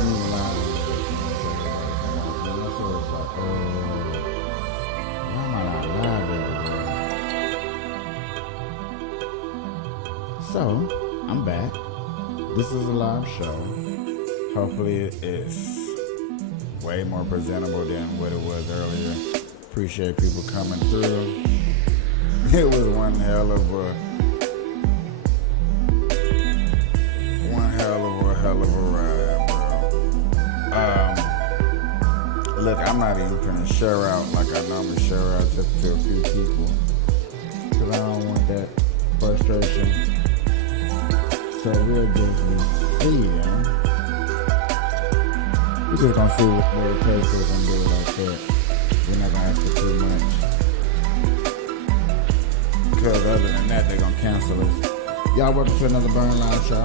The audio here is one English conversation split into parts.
wasn't even loud. Why am I not live everywhere? So, I'm back. This is a live show. Hopefully it's way more presentable than what it was earlier. Appreciate people coming through. It was one hell of a ride, bro. Look, I'm not even gonna share out like I normally share out just to a few people, cause I don't want that frustration. So we'll just be seeing. We're just gonna see where it takes us and do it like that. We're not gonna ask for too much. Because other than that, they're gonna cancel us. Y'all welcome to another Burn Live show. I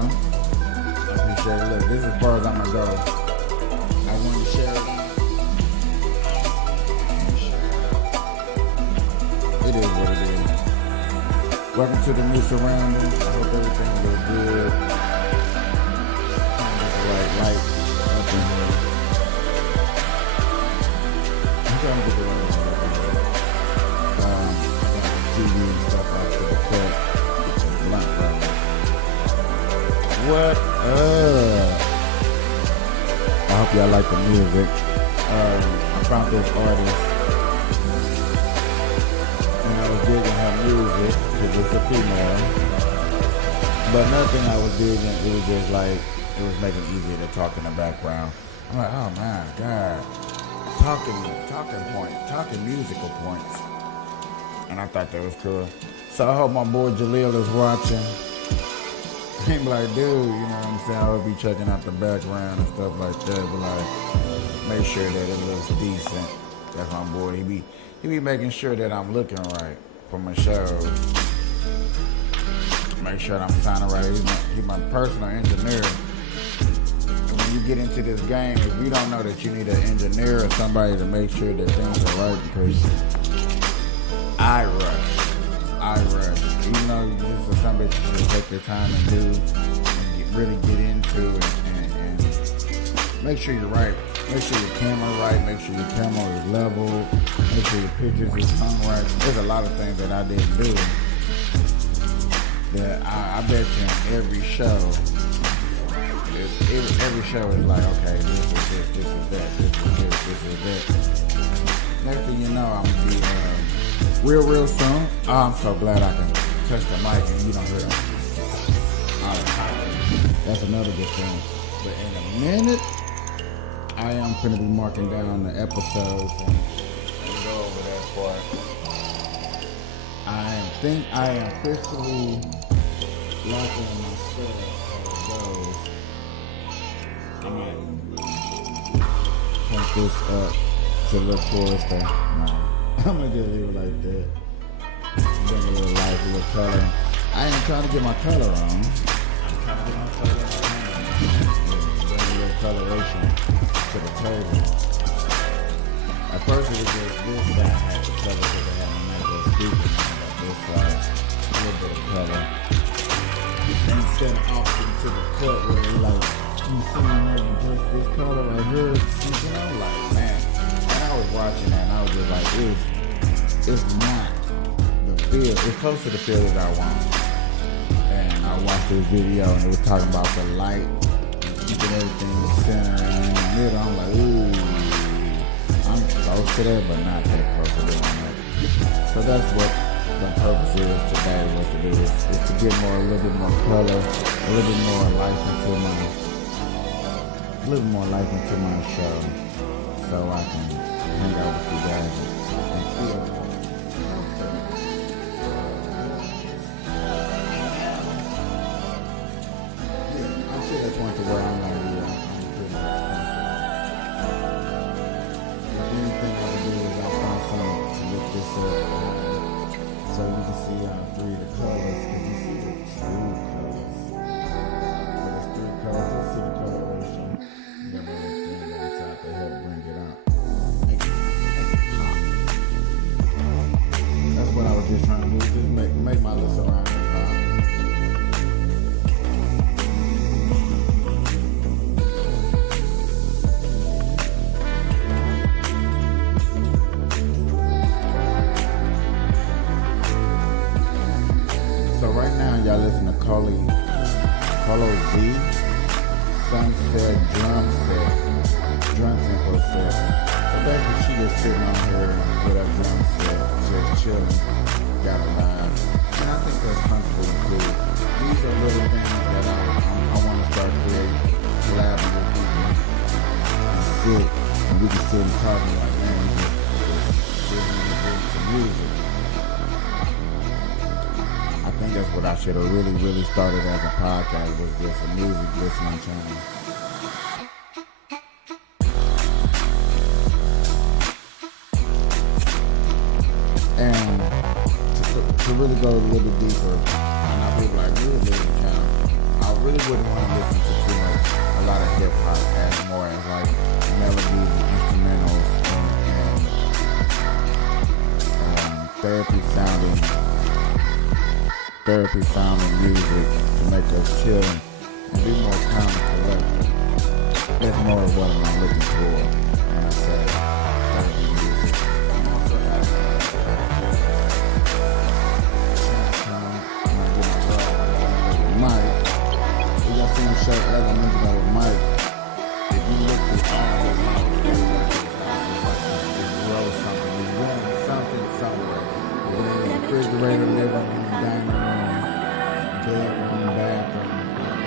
appreciate it. Look, this is as far as I'm gonna go. I want to share it. It is what it is. Welcome to the new surroundings. I hope everything goes good. Light up in here. I'm trying to get the right TV and stuff out to the cut. Blunt right now. What up? I hope y'all like the music. I found this artist and I was digging her music because it's a female. But another thing I was digging, it was just like, it was making it easier to talk in the background. I'm like, oh my God. Talking musical points. And I thought that was cool. So I hope my boy Jaleel is watching. He be like, dude, you know what I'm saying? I would be checking out the background and stuff like that, but like, make sure that it looks decent. That's my boy. He be making sure that I'm looking right for my shows. Make sure that I'm sounding right. He's my personal engineer. And when you get into this game, if you don't know that you need an engineer or somebody to make sure that things are right, because I rush. Even though this is something that you should take your time and do and really get into it and make sure you're right. Make sure your camera right. Make sure your camera is level. Make sure your pictures is hung right. There's a lot of things that I didn't do that I bet you in every show. Every show is like, okay, this is this, this is that, this is this, this is that. Next thing you know, I'm gonna be real soon. Oh, I'm so glad I can touch the mic and you don't hear them. That's another good thing. But in a minute, I am going to be marking down the episodes and go over that part. I am officially locking my setup how it goes. I might pump this up to look towards the... I'm gonna just leave it like that. Bring a little light, a little color. I ain't trying to get my color on. I'm trying to get my color on. Bring a little coloration to the table. At first it was just this side had the color because I had my natural speakers. But this side, a little bit of color. Instead of opting to the cut where it's like, you see me just this color right here. And I'm like, man. And I was watching that and I was just like, it's not the feel. It's close to the feel that I want. And I watched this video and it was talking about the light, keeping everything in the center and in the middle. I'm like, ooh, I'm close to that, but not that close to that. So that's what the purpose is today, was to do is to get a little bit more color, a little bit more life into my show, so I can hang out with you guys and feel. I'm to that point to where I'm like, I'm pretty much anything I can do is I'll find something to lift this up so you can see all three of the colors, because you see the true colors. So there's three colors, let's see the coloration. Then everything on top to help bring it out. Make it pop. That's what I was just trying to do, just make my little surroundings pop. sunset drum tempo set. So basically she just sitting on here with her drum set, just chilling, got a vibe. And I think that's comfortable and cool. These are little things that I want to start creating, collabing with people, and sit, and we can sit and talk like, man, just sitting and listening to music. I think that's what I should have really started as a podcast, was just a music listening channel. And to really go a little bit deeper, and I feel like music listening channel, I really wouldn't want to listen to too much, a lot of hip hop, as more as like melodies and instrumentals and therapy sounding music to make us chill and be more calm and collected. That's more of what I'm looking for when I say therapy music. I'm also Mike. We got seen a show ever mentioned that with Mike. If you look through all of it, it grows something. It's growing something somewhere. Whether in the refrigerator, living in the dining room, bedroom, bathroom.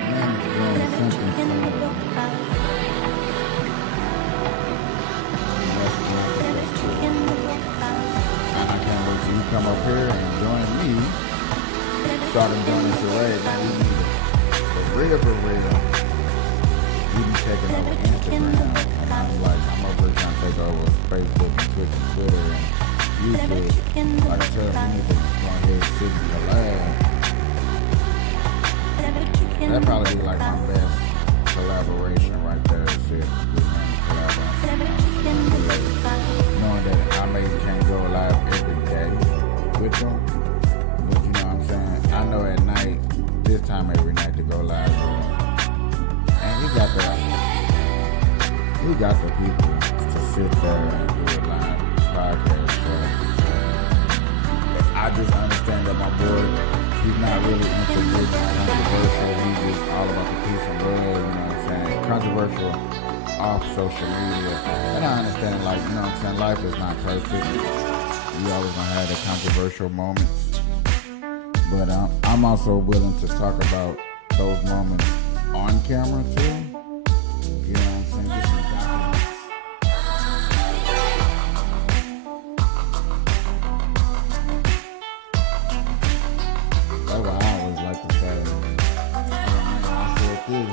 Man, it's growing something somewhere. And I can't wait till you come up here and join me. Start enjoying charade. Man, we need it. For real. We be taking over Instagram. And I'm over here trying to take over Facebook, Twitch, and Twitter, and YouTube. Like I said, we need to go ahead and sit and collab. That'd probably be like my best collaboration right there. Sit and knowing that I maybe can't go live every day with them, but you know what I'm saying? I know at night, this time every night to go live with them. And we got the people to sit there and do a live podcast. I just understand that my boy, he's not really into big controversial. He's just all about the peace and love, you know what I'm saying? Controversial off social media. And I understand, like, you know what I'm saying, life is not perfect. You always gonna have the controversial moments. But I'm also willing to talk about those moments on camera too. You know what I'm saying? Just some documents. That's what I always like to say. I said this.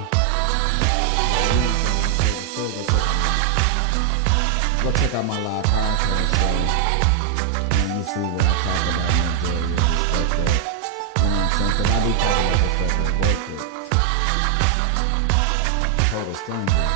Go check out my live podcast show and you see what I talk about in the video and stuff that, you know what I'm saying? Because I do talk about this stuff at work with total strangers.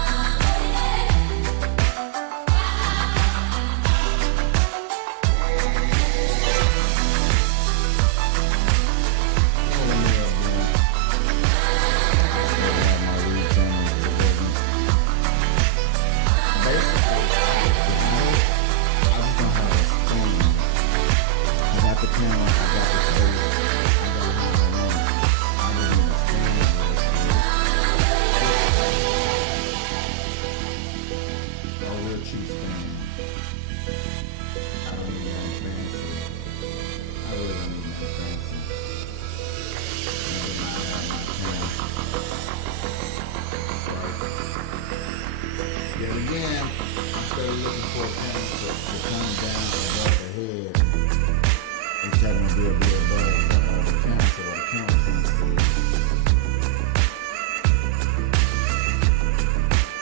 Yet again, instead of looking for a camera to come down above the head, it's having to be above the camera so the camera can't see.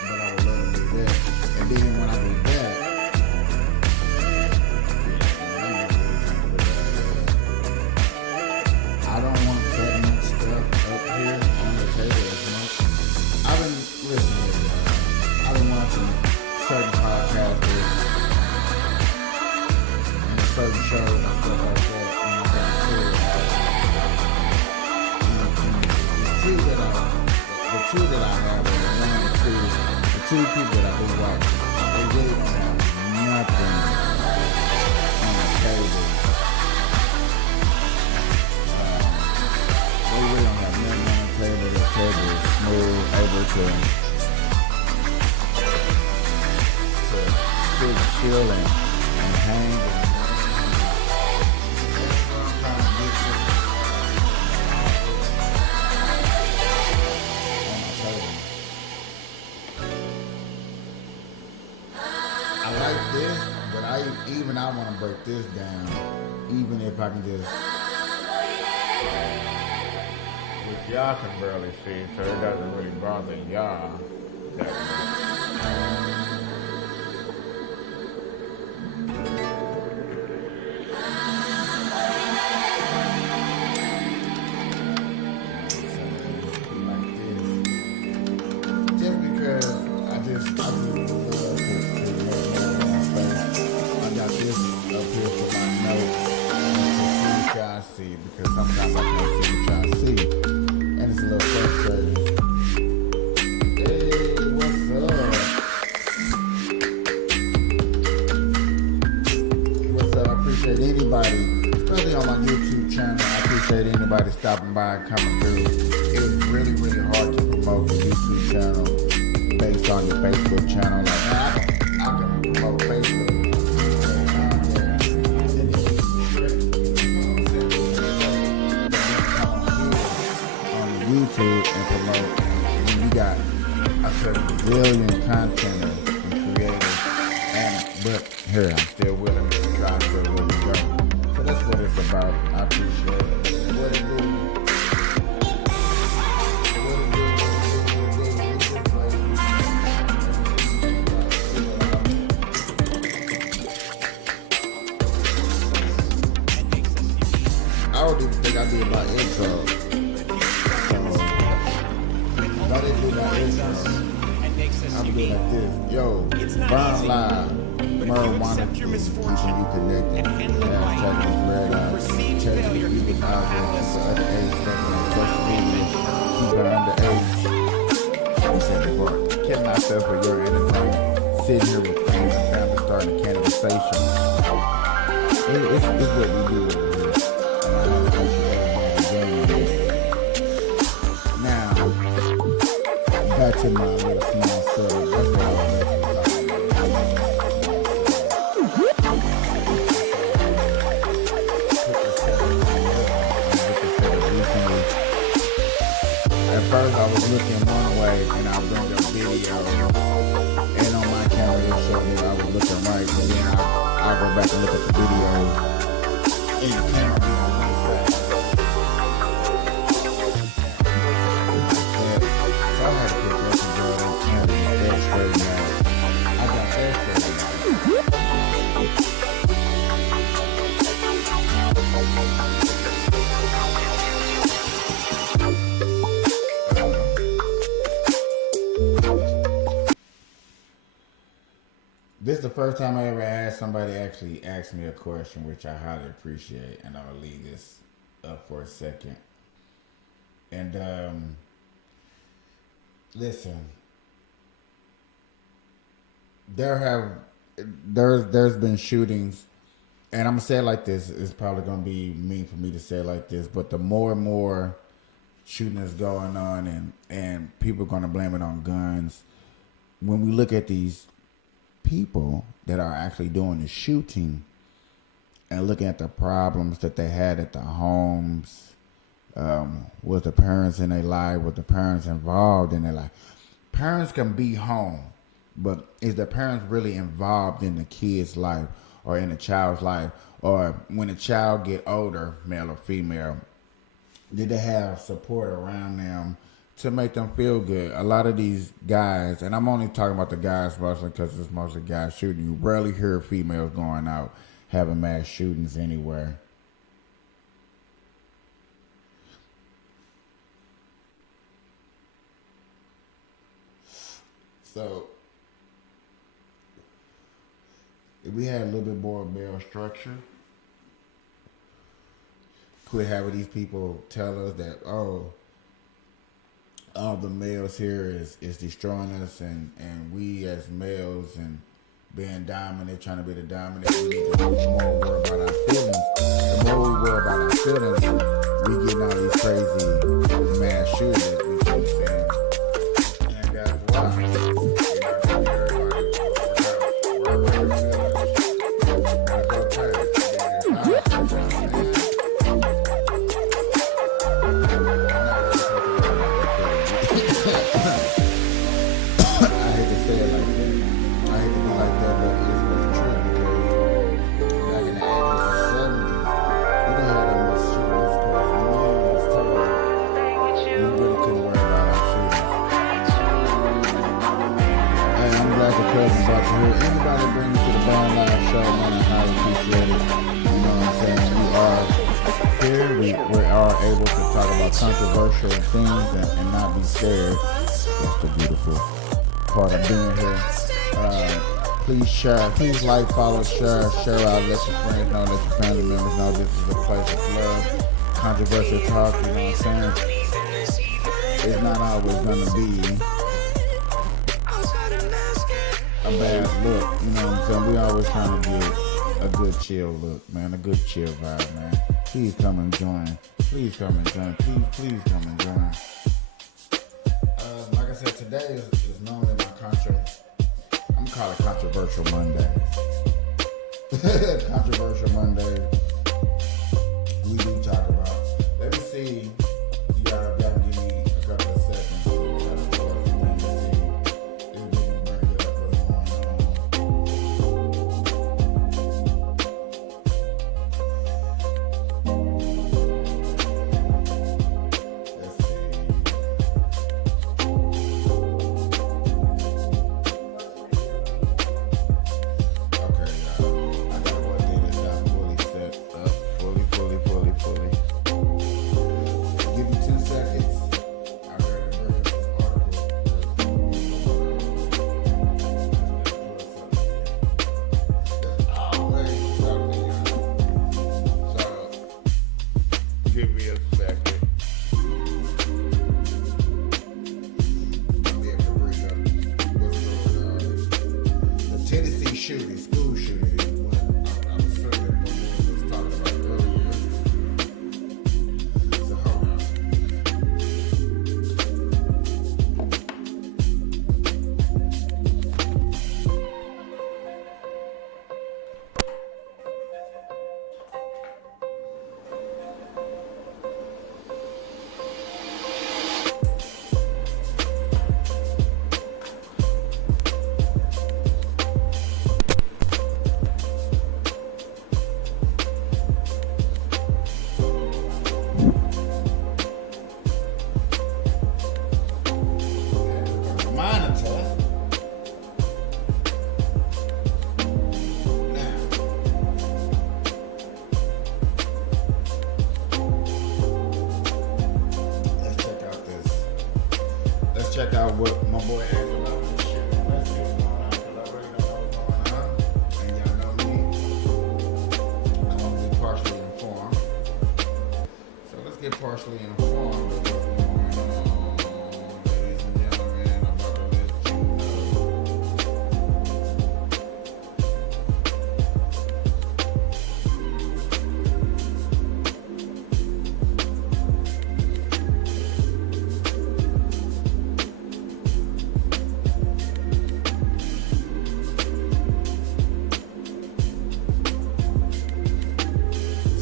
But I would love to do that. And then when I do that, I don't want that much stuff up here on the table as much. I've been listening to y'all. I've been watching certain podcasters and certain shows and stuff like that, and I'm getting serious. The two that I have, the two people that I do watch, they really don't have nothing on the table. They really don't have nothing on the table. The table is smooth. able to sit, chill, and hang. I like this, but I want to break this down, even if I can just. Which y'all can barely see, so it doesn't really bother y'all that Just because I just love I got this up here for my notes to see what y'all see, because sometimes I can't see what y'all see, and it's a little frustrating. Hey, what's up? What's up? I appreciate anybody, especially on my YouTube channel. I appreciate anybody stopping by and coming through. It's really, really hard to promote the YouTube channel based on your Facebook channel. Like, I can promote Facebook. On YouTube and promote. And you got a zillion content and creators. But here, I'm still willing to try to really go. So that's what it's about. I appreciate it. What it do? I don't even think I did my intro. If I didn't do my intro, I'm doing like this. Yo, Burn Live, marijuana keep you connected. Hashtag this red eye. Check the even out there for other age spectrum on social media. Keep her underage. Second part. Kill myself for your entertainment. Sitting here with friends and family starting a conversation. It's what we do over here. Now, back to my little small setup. That's what I was At first, I was looking one way, and I bring up video, and on my camera it showed me I was looking right, but then I'll go back and look at the video in the camera. So I had to put that together and that straightened out. I got that straightened out. This is the first time I ever had somebody actually ask me a question, which I highly appreciate, and I'll leave this up for a second. And listen, there's been shootings, and I'm gonna say it like this. It's probably gonna be mean for me to say it like this, but the more and more shooting is going on, and people are gonna blame it on guns. When we look at these people that are actually doing the shooting and looking at the problems that they had at the homes, with the parents in their life, with the parents involved in their life. Parents can be home, but is the parents really involved in the kid's life or in the child's life? Or when a child get older, male or female, did they have support around them to make them feel good? A lot of these guys, and I'm only talking about the guys mostly because it's mostly guys shooting. You rarely hear females going out having mass shootings anywhere. So if we had a little bit more male structure, quit having these people tell us that, oh, all the males here is destroying us, and we as males and being dominant, trying to be the dominant, we need to more worry about our feelings. The more we worry about our feelings, we getting all these crazy mass shootings, we keep saying. glad your cousin brought you here. Anybody bring you to the Brown Live Show, man, I highly appreciate it. You know what I'm saying? We are here. We are able to talk about controversial things and not be scared. That's the beautiful part of being here. Please share, please like, follow, share out, let your friends know, let your family members know this is a place of love, controversial talk, you know what I'm saying? It's not always gonna be a bad look, you know what I'm saying? We always trying to get a good chill look, man, a good chill vibe, man. Please come and join. Please come and join. Please come and join. Like I said, today is normally my I'm gonna call it Controversial Monday. Controversial Monday. We do talk about. Let me see. Y'all give me a couple of seconds to try to pull everything to see if we can bring it up what's Let's see. Okay, y'all. I gotta go get this down fully set up. Fully. Give me 2 seconds. I'm ready to bring up this article. So, give me a second. I'll be able to bring up what's going on. The Tennessee shooting, school shooting, is what I was saying what we was talking about earlier. So hold on. Monitor. Now, let's check out this. Let's check out what my boy has about this shit. Let's see what's going on, because I really don't know what's going on. And y'all know me. I want to be partially informed. So let's get partially informed of what's going on, ladies and gentlemen. I'm about to let you know.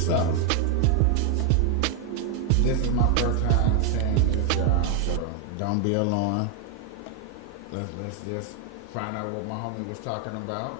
So, this is my first time saying this, y'all. So don't be alarmed. Let's just find out what my homie was talking about.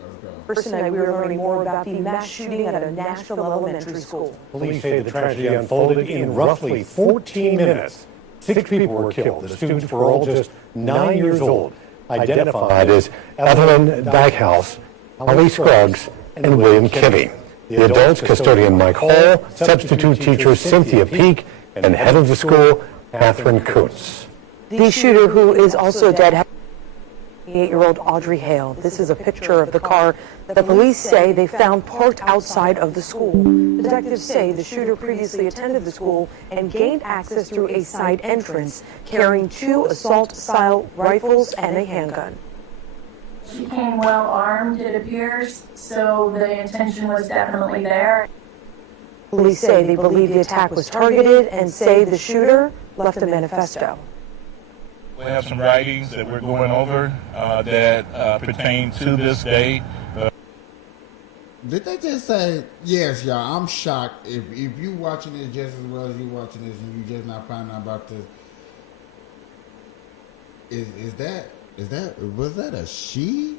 Let's go. First tonight, we were learning more about the mass shooting at a Nashville elementary school. Police say the tragedy unfolded in roughly 14 minutes. 6 people were killed. The students were all just 9 years old, identified as Evelyn Backhouse, Holly Scruggs, and William Kibbe. The adults, custodian Mike Hall, substitute teacher Cynthia Peak, and head of the school, Catherine Kuntz. The shooter, who is also dead, 28-year-old Audrey Hale. This is a picture of the car that the police say they found parked outside of the school. Detectives say the shooter previously attended the school and gained access through a side entrance, carrying 2 assault-style rifles and a handgun. She came well armed, it appears, so the intention was definitely there. Police say they believe the attack was targeted and say the shooter left a manifesto. We have some writings that we're going over that pertain to this day. Did they just say, yes, y'all, I'm shocked. If you watching this just as well as you watching this and you just not finding out about this, was that a she?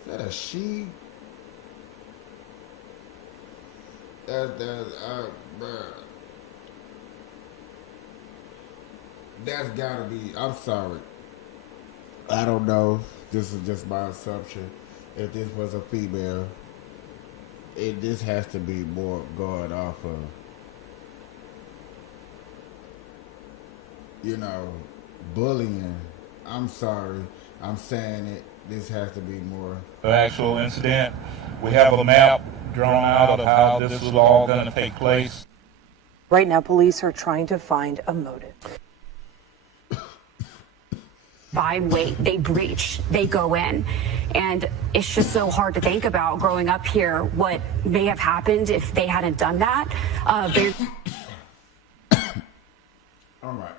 Is that a she? Bruh. That's gotta be, I'm sorry. I don't know. This is just my assumption. If this was a female, this has to be more going off of, bullying. I'm sorry. I'm saying it. This has to be more. The actual incident. We have a map drawn out of how this was all going to take place. Right now, police are trying to find a motive. By weight, they breach, they go in. And it's just so hard to think about growing up here what may have happened if they hadn't done that. All right.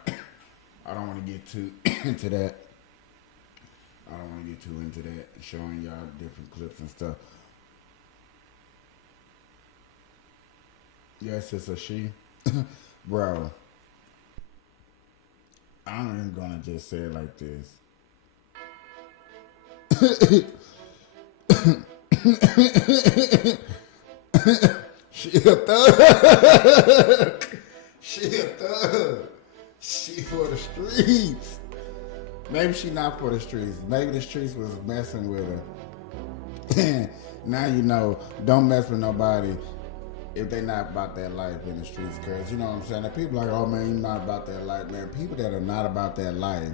I don't want to get too into that. I don't want to get too into that, showing y'all different clips and stuff. Yes, it's a she. Bro, I'm even going to just say it like this. She a thug. She a thug. She for the streets. Maybe she not for the streets. Maybe the streets was messing with her. Now you know, don't mess with nobody if they not about that life in the streets. Cause you know what I'm saying? The people like, oh man, you're not about that life, man. People that are not about that life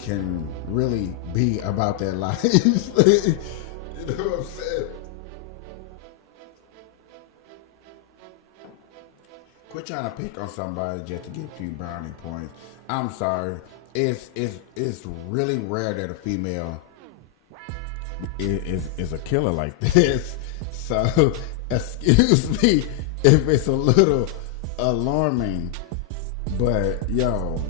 can really be about that life. You know what I'm saying? Quit trying to pick on somebody just to get a few brownie points. I'm sorry. It's really rare that a female is a killer like this. So excuse me if it's a little alarming. But yo,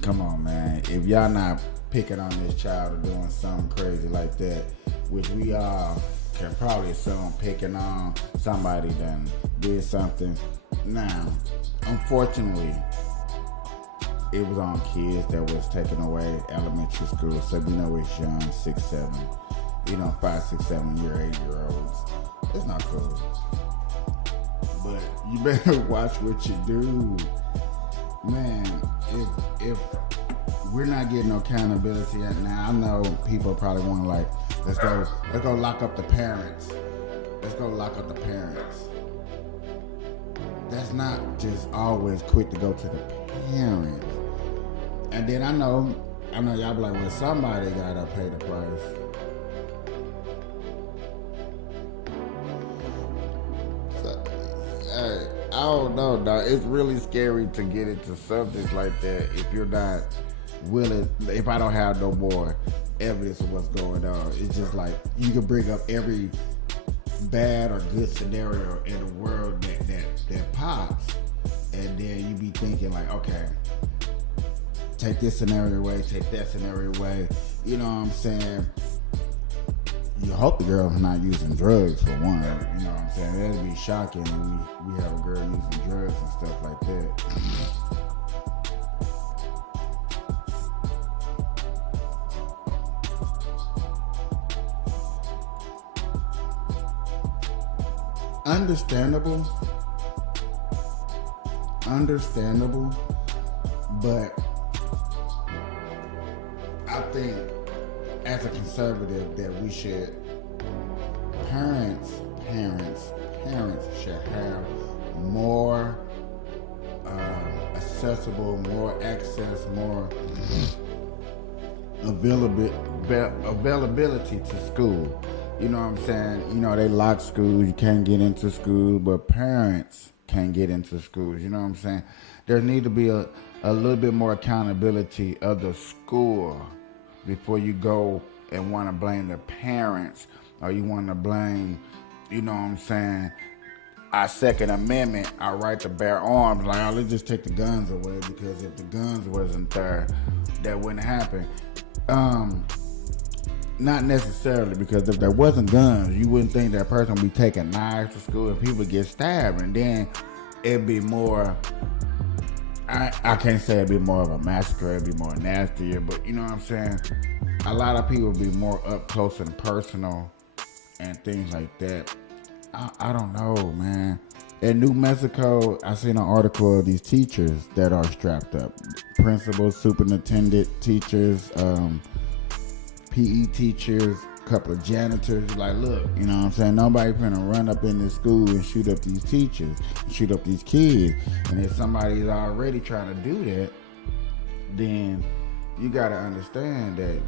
come on, man. If y'all not picking on this child or doing something crazy like that, which we all can probably assume picking on somebody done did something. Now, unfortunately, it was on kids that was taken away elementary school. So you know it's young, 6, 7, 5, 6, 7 year, 8-year-olds. It's not cool. But you better watch what you do. Man, if we're not getting no accountability now, I know people probably want to like, let's go lock up the parents. Let's go lock up the parents. That's not just always quick to go to the parents. And then I know y'all be like, well, somebody gotta pay the price. So, hey, I don't know, dog. It's really scary to get into subjects like that if you're not willing, if I don't have no more evidence of what's going on. It's just like you can bring up every bad or good scenario in the world that pops, and then you be thinking like, okay, take this scenario away, take that scenario away. You know what I'm saying? You hope the girl's not using drugs for one. You know what I'm saying? That'd be shocking when we have a girl using drugs and stuff like that. Understandable, but I think as a conservative that we should, parents should have more accessible, more access, more availability to school. You know what I'm saying? You know, they lock schools, you can't get into school, but parents can't get into schools. You know what I'm saying? There need to be a little bit more accountability of the school before you go and want to blame the parents, or you want to blame, you know what I'm saying, our Second Amendment, our right to bear arms. Like, oh, let's just take the guns away, because if the guns wasn't there, that wouldn't happen. Not necessarily, because if there wasn't guns, you wouldn't think that person would be taking knives to school and people get stabbed, and then it'd be more, I can't say it'd be more of a massacre, it'd be more nastier, but you know what I'm saying? A lot of people would be more up close and personal and things like that. I don't know, man. In New Mexico, I seen an article of these teachers that are strapped up. Principals, superintendent, teachers, PE teachers, a couple of janitors. Like, look, you know what I'm saying? Nobody finna run up in this school and shoot up these teachers, and shoot up these kids. And if somebody's already trying to do that, then you gotta understand that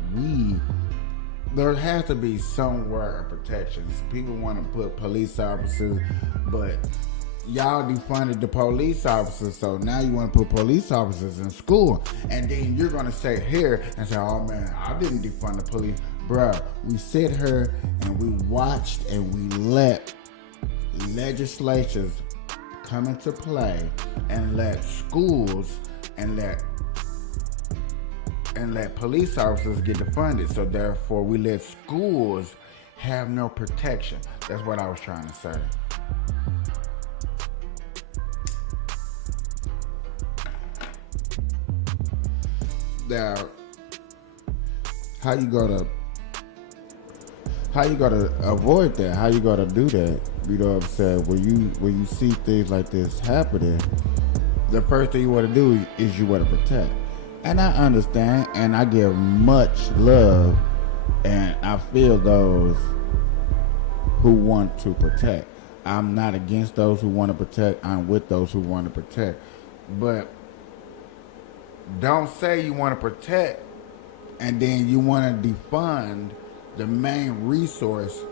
there has to be somewhere of protection. People want to put police officers, but y'all defunded the police officers, so now you want to put police officers in school, and then you're going to sit here and say, oh man, I didn't defund the police. Bruh, we sit here and we watched and we let legislatures come into play and let schools and let police officers get defunded. So therefore we let schools have no protection. That's what I was trying to say. Now, how you gonna avoid that? How you gonna do that? You know what I'm saying? When you see things like this happening, the first thing you want to do is you want to protect. And I understand, and I give much love, and I feel those who want to protect. I'm not against those who want to protect. I'm with those who want to protect. But don't say you want to protect and then you want to defund the main resource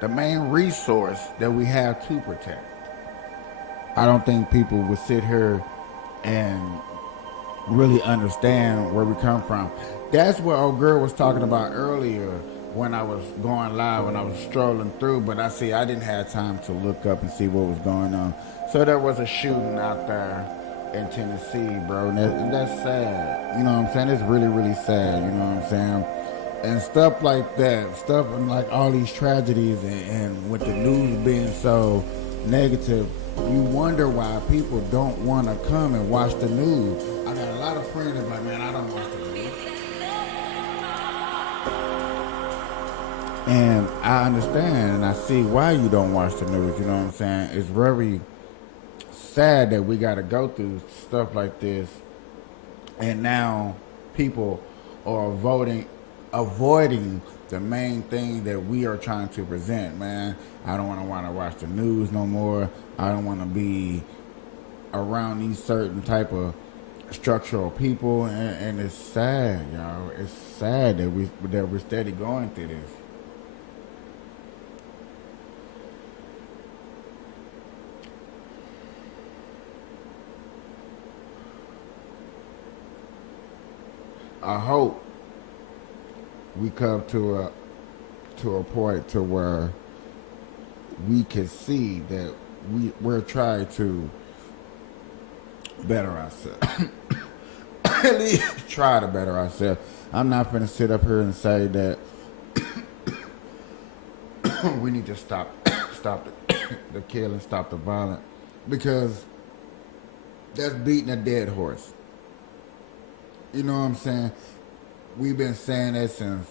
that we have to protect. I don't think people would sit here and really understand where we come from. That's what old girl was talking about earlier when I was going live, when I was strolling through, but I didn't have time to look up and see what was going on. So there was a shooting out there in Tennessee, bro, and that's sad. You know what I'm saying? It's really, really sad, you know what I'm saying? And stuff like that, stuff and like all these tragedies and with the news being so negative, you wonder why people don't want to come and watch the news. I got a lot of friends that are like, man, I don't watch the news. And I understand and I see why you don't watch the news, you know what I'm saying? It's very sad that we got to go through stuff like this. And now people are avoiding the main thing that we are trying to present, man. I don't want to watch the news no more. I don't want to be around these certain type of structural people, and it's sad, y'all. It's sad that we're steady going through this. I hope we come to a point to where we can see that we're trying to better ourselves. At least try to better ourselves. I'm not going to sit up here and say that we need to stop the killing, stop the violence, because that's beating a dead horse. You know what I'm saying? We've been saying that since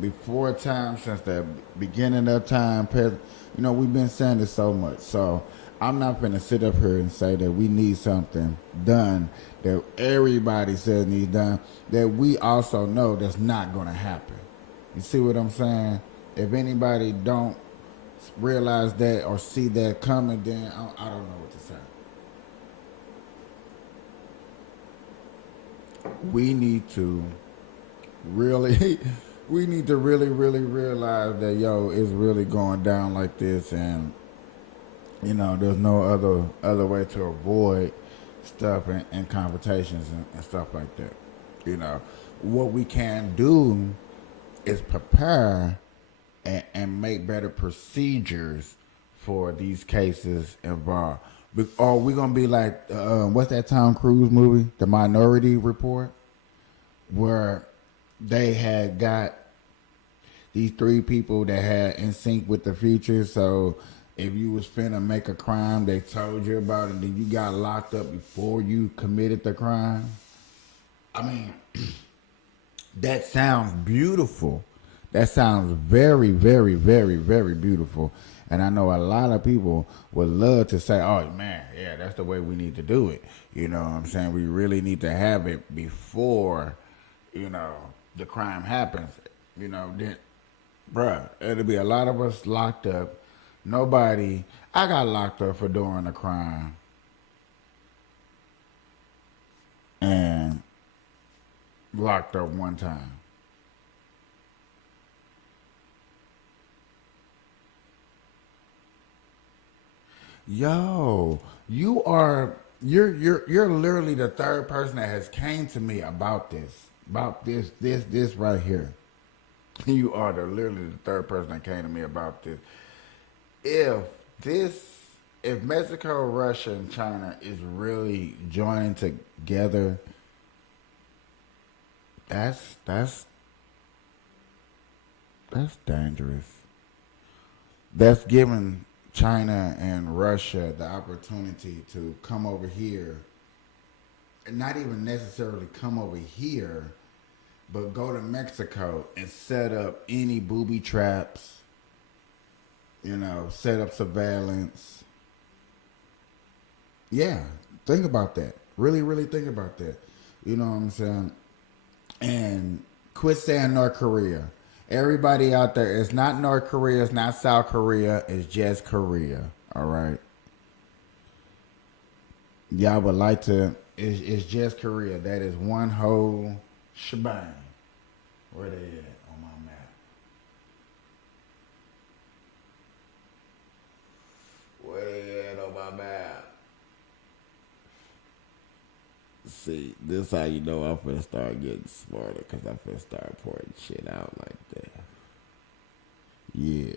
before time, since the beginning of time. You know, we've been saying this so much. So I'm not going to sit up here and say that we need something done that everybody says needs done, that we also know that's not going to happen. You see what I'm saying? If anybody don't realize that or see that coming, then I don't know what to say. We need to really realize that, yo, it's really going down like this, and you know, there's no other way to avoid stuff and confrontations and stuff like that. You know, what we can do is prepare and make better procedures for these cases involved. Or we're going to be like, what's that Tom Cruise movie, The Minority Report, where they had got these 3 people that had in sync with the future. So if you was finna make a crime, they told you about it, and then you got locked up before you committed the crime. I mean, that sounds beautiful. That sounds very, very, very, very beautiful. And I know a lot of people would love to say, oh, man, yeah, that's the way we need to do it. You know what I'm saying? We really need to have it before, the crime happens. Then, bruh, it'll be a lot of us locked up. I got locked up for doing a crime. And locked up one time. Yo, you're literally the third person that has came to me about this right here. You are literally the third person that came to me about this. If Mexico, Russia, and China is really joining together, that's dangerous. That's giving China and Russia the opportunity to come over here, and not even necessarily come over here, but go to Mexico and set up any booby traps, set up surveillance. Yeah, think about that. Really, really think about that. You know what I'm saying? And quit saying North Korea. Everybody out there, it's not North Korea, it's not South Korea, it's just Korea. All right. Y'all would like to, it's just Korea. That is one whole shebang. Where they at on my map? Where they at on my map? See, this how you know I'm finna start getting smarter, because I'm finna start pointing shit out like that. Yeah.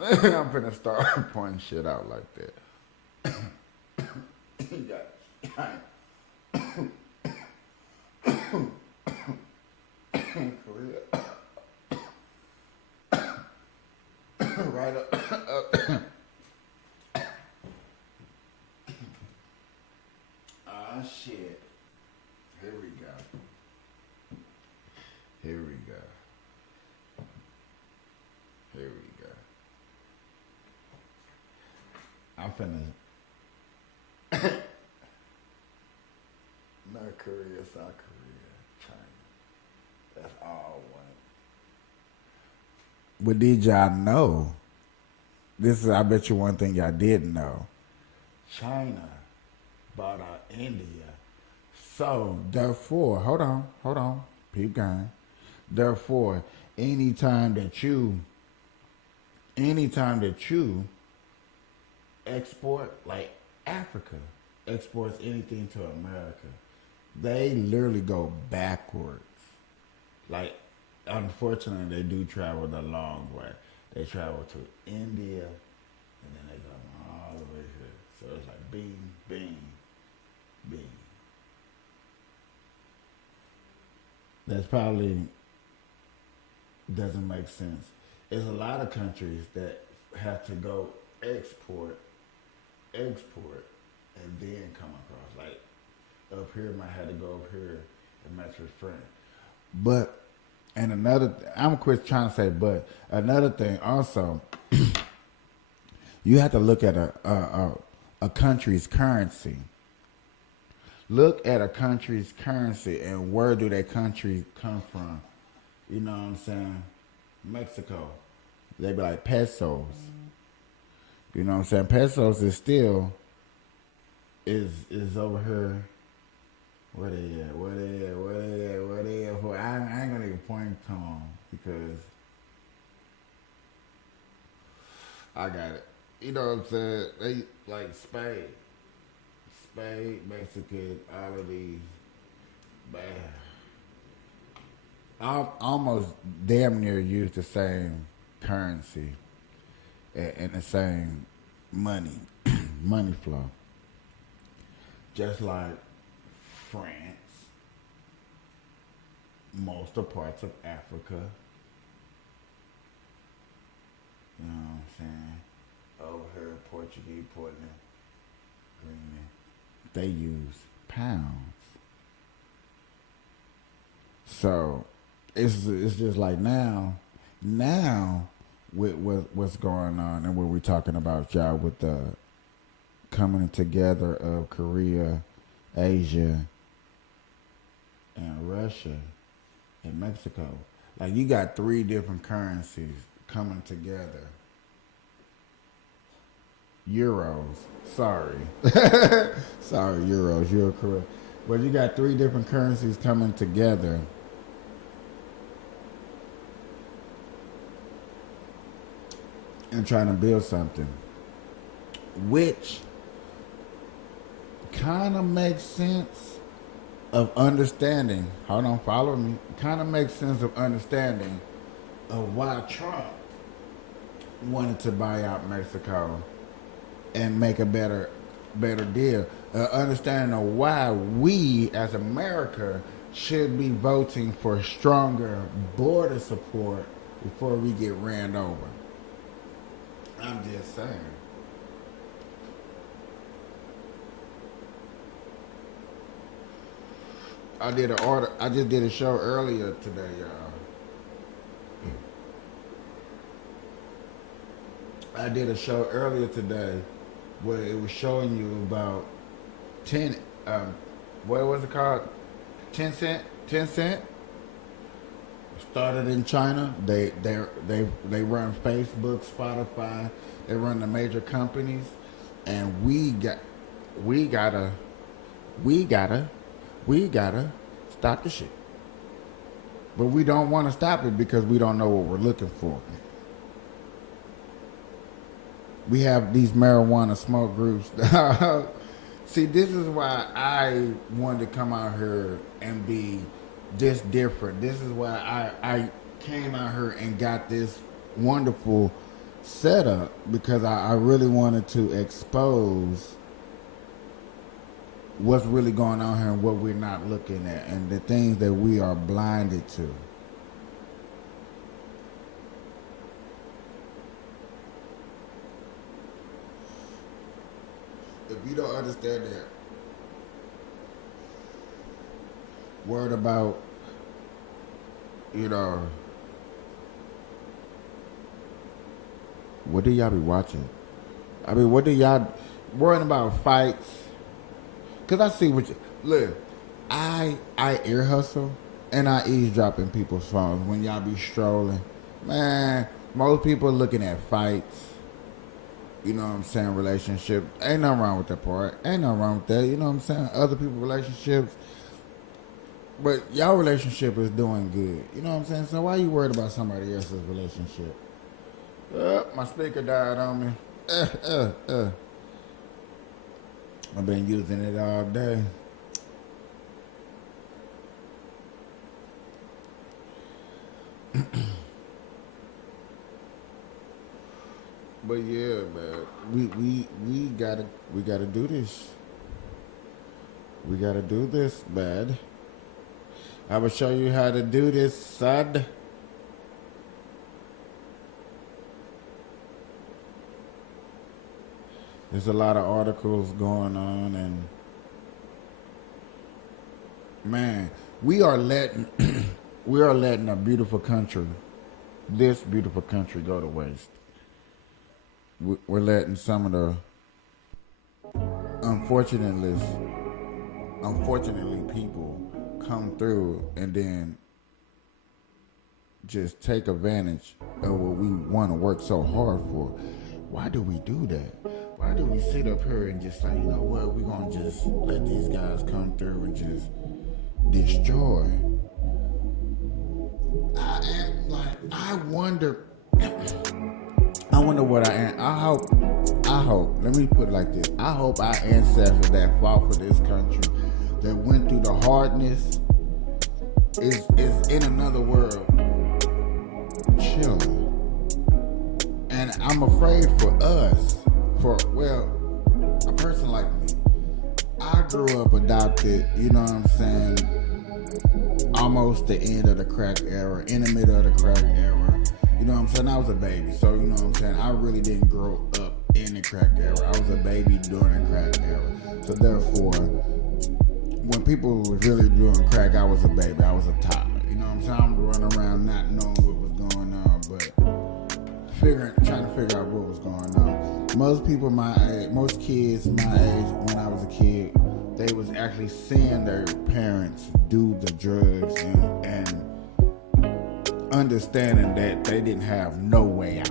I'm finna start pointing shit out like that. Right up. Ah, shit. Here we go. Here we go. Here we go. I'm finna. North Korea, South Korea, China. That's all one. But did y'all know? This is, I bet you, one thing y'all didn't know. China bought out India. So, therefore, hold on, peep going. Therefore, anytime that you export, like Africa exports anything to America, they literally go backwards. Like, unfortunately, they do travel the long way. They travel to India, and then they go all the way here. So it's like bing, bing, bing. That's probably doesn't make sense. There's a lot of countries that have to go export, and then come across. Like up here, might have to go up here and match with friend. But and another, I'm quit trying to say, but another thing also, you have to look at a country's currency. Look at a country's currency and where do that country come from? You know what I'm saying? Mexico. They be like pesos. You know what I'm saying? Pesos is still is over here. Where they at? Where they at? Where they at? Where they at? I ain't gonna even point to them because I got it. You know what I'm saying? They like Spain, Mexican, all of these. Man, I almost damn near use the same currency and the same money, money flow. Just like France, most of parts of Africa, you know what I'm saying? Over here, Portuguese, Portland, Greenland, they use pounds. So it's just like now with what's going on and what we're talking about, y'all, with the coming together of Korea, Asia, and Russia and Mexico. Like, you got 3 different currencies coming together. Euros. Sorry. Sorry, euros. You're correct. But you got 3 different currencies coming together. And trying to build something. Which kind of makes sense of understanding. Hold on, follow me. Kind of makes sense of understanding of why Trump wanted to buy out Mexico and make a better deal. Understanding of why we as America should be voting for stronger border support before we get ran over. I'm just saying. I just did a show earlier today, y'all. I did a show earlier today where it was showing you about 10, what was it called? 10 cent? Started in China. They run Facebook, Spotify. They run the major companies, and we gotta stop the shit. But we don't want to stop it because we don't know what we're looking for. We have these marijuana smoke groups. See, this is why I wanted to come out here and be this different. This is why I came out here and got this wonderful setup, because I really wanted to expose what's really going on here and what we're not looking at and the things that we are blinded to. If you don't understand that, word about, what do y'all be watching? I mean, what do y'all worrying about fights? Cause I see what you look. I ear hustle and I eavesdrop in people's phones when y'all be strolling. Man, most people are looking at fights. You know what I'm saying? Relationships. Ain't nothing wrong with that part. Ain't nothing wrong with that. You know what I'm saying? Other people's relationships. But y'all relationship is doing good. You know what I'm saying? So why you worried about somebody else's relationship? My speaker died on me. I've been using it all day. But yeah, man, we gotta do this. We gotta do this, man. I will show you how to do this, son. There's a lot of articles going on, and man, we are letting a beautiful country, this beautiful country, go to waste. We're letting some of the unfortunately people come through and then just take advantage of what we want to work so hard for. Why do we do that? Why do we sit up here and just like, you know what, we're going to just let these guys come through and just destroy? I wonder what I hope, let me put it like this. I hope our ancestors that fought for this country, that went through the hardness, is in another world chilling. And I'm afraid for us, a person like me, I grew up adopted, you know what I'm saying, almost the end of the crack era, in the middle of the crack era. You know what I'm saying? I was a baby, so you know what I'm saying? I really didn't grow up in the crack era. I was a baby during the crack era. So therefore, when people was really doing crack, I was a baby. I was a toddler. You know what I'm saying? I'm running trying to figure out what was going on. Most people my age, most kids my age, when I was a kid, they was actually seeing their parents do the drugs and understanding that they didn't have no way out.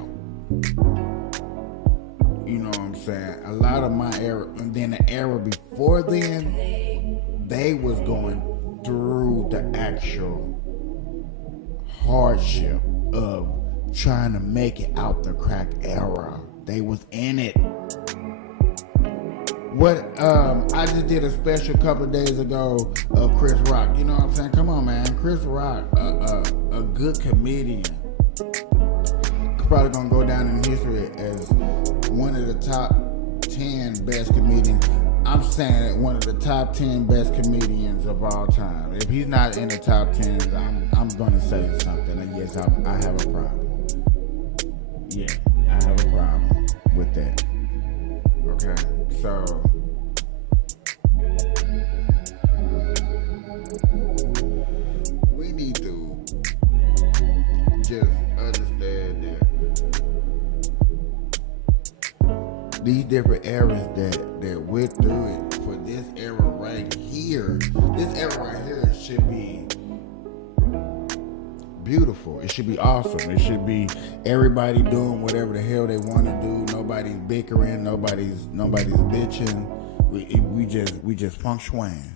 You know what I'm saying? A lot of my era, and then the era before then, they was going through the actual hardship of trying to make it out the crack era. They was in it. What I just did a special couple of days ago of Chris Rock. You know what I'm saying? Come on, man. Chris Rock, a good comedian. Probably gonna go down in history as one of the top 10 best comedians. I'm saying that one of the top 10 best comedians of all time. If he's not in the top 10, I'm gonna say something. And yes, I have a problem. Yeah, I have a problem with that. Okay, so we need to just understand that these different eras that went through it, for this era right here, should be beautiful. It should be awesome. It should be everybody doing whatever the hell they want to do. Nobody's bickering. Nobody's bitching. We just feng shuiing.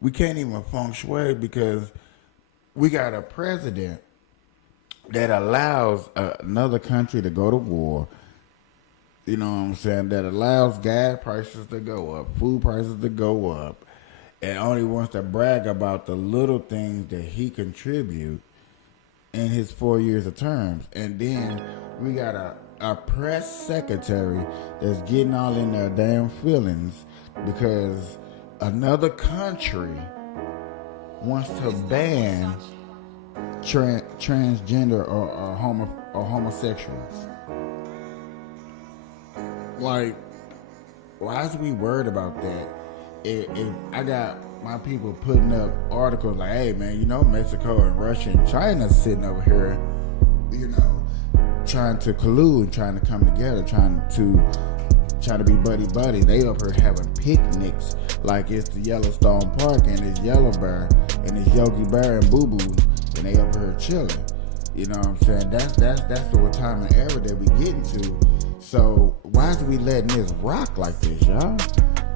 We can't even feng shui because we got a president that allows another country to go to war. You know what I'm saying? That allows gas prices to go up, food prices to go up, and only wants to brag about the little things that he contribute in his 4 years of terms. And then we got a press secretary that's getting all in their damn feelings because another country wants to ban transgender or homosexuals. Like, why is we worried about that? If I got my people putting up articles like, hey man, you know, Mexico and Russia and China sitting over here, you know, trying to collude, trying to come together, trying to be buddy. They up here having picnics like it's the Yellowstone Park and it's Yellow Bear and it's Yogi Bear and Boo Boo and they up here chilling. You know what I'm saying? That's the time and era that we getting to. So why is we letting this rock like this, y'all?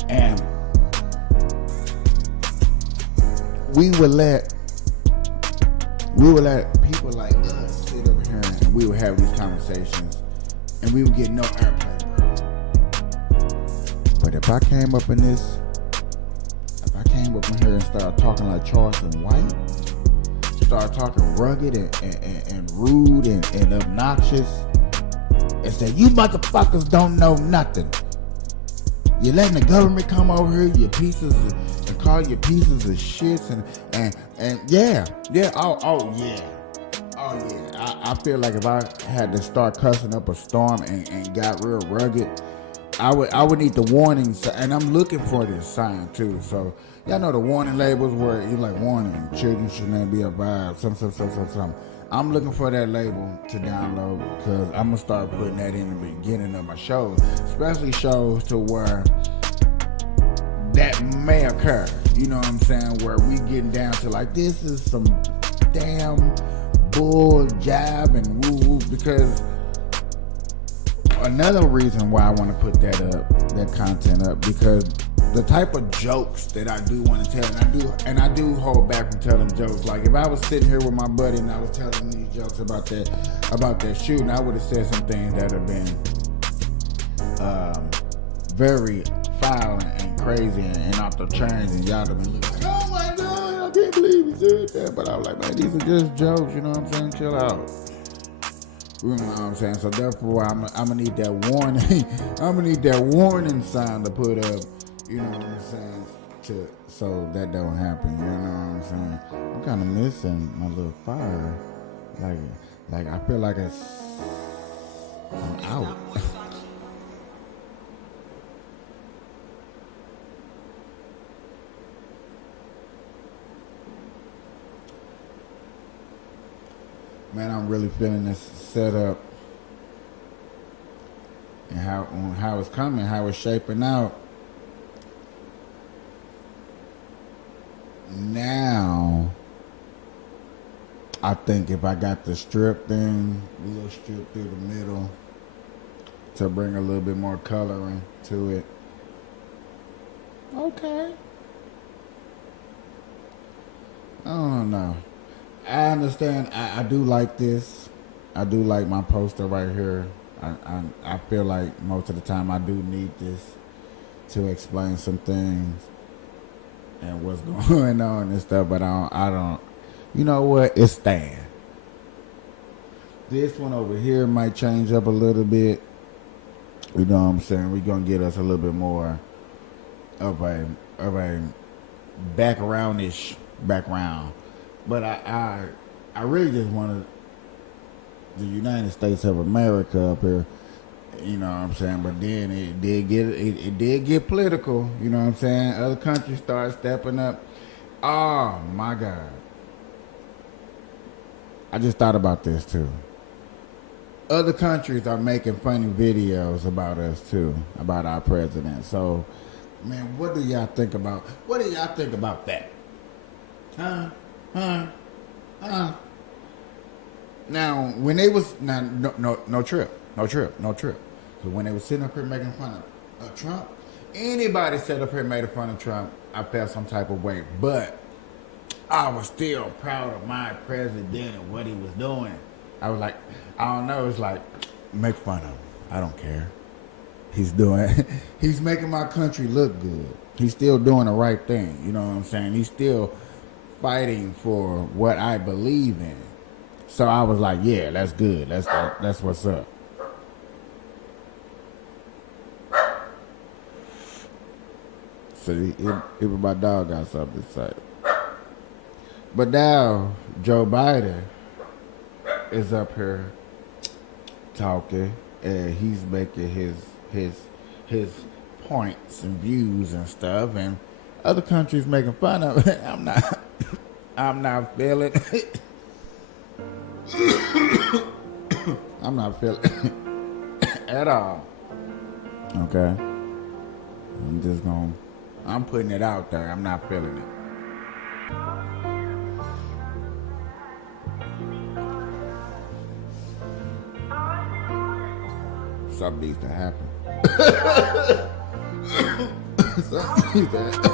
And we would let people like us sit over here and we would have these conversations and we would get no airplay, bro. But if I came up in here and started talking like Charleston White, start talking rugged and rude and obnoxious, and say, you motherfuckers don't know nothing. You're letting the government come over here, and call you pieces of shits, and yeah. I feel like if I had to start cussing up a storm and got real rugged, I would need the warnings, and I'm looking for this sign too. So y'all know the warning labels where you like warning, children should not be above, some. I'm looking for that label to download because I'm gonna start putting that in the beginning of my shows, especially shows to where that may occur. You know what I'm saying? Where we getting down to like, this is some damn bull jab and woo woo. Because another reason why I want to put that content up, because the type of jokes that I do want to tell, and I do hold back from telling jokes. Like if I was sitting here with my buddy and I was telling these jokes about that shooting, I would have said some things that have been very foul and crazy and off the chains, and y'all have been looking like, oh my God, I can't believe he said that. But I was like, man, these are just jokes, you know what I'm saying? Chill out. You know what I'm saying? So therefore, I'm gonna need that warning. I'm gonna need that warning sign to put up. You know what I'm saying? So that don't happen. You know what I'm saying? I'm kind of missing my little fire. Like I feel like I'm out. Man, I'm really feeling this setup. how it's coming, how it's shaping out. Now, I think if I got the strip thing, a little strip through the middle to bring a little bit more coloring to it. Okay. I don't know. I understand. I do like this. I do like my poster right here. I feel like most of the time I do need this to explain some things and what's going on and stuff, but I don't, you know what, it's staying. This one over here might change up a little bit. You know what I'm saying? We're going to get us a little bit more of a backgroundish background. But I really just wanted the United States of America up here. You know what I'm saying? But then it did get political. You know what I'm saying? Other countries start stepping up. Oh my God! I just thought about this too. Other countries are making funny videos about us too, about our president. So, man, what do y'all think about? What do y'all think about that? Huh? Now, when they was no trip. So when they was sitting up here making fun of Trump, anybody sat up here and made fun of Trump, I felt some type of way. But I was still proud of my president and what he was doing. I was like, I don't know. It's like, make fun of him. I don't care. He's making my country look good. He's still doing the right thing. You know what I'm saying? He's still fighting for what I believe in. So I was like, yeah, that's good. That's what's up. See, even my dog got something to say. But now Joe Biden is up here talking, and he's making his points and views and stuff, and other countries making fun of it. I'm not feeling it. I'm not feeling it at all. Okay, I'm putting it out there. I'm not feeling it. Something needs to happen. Something needs to happen.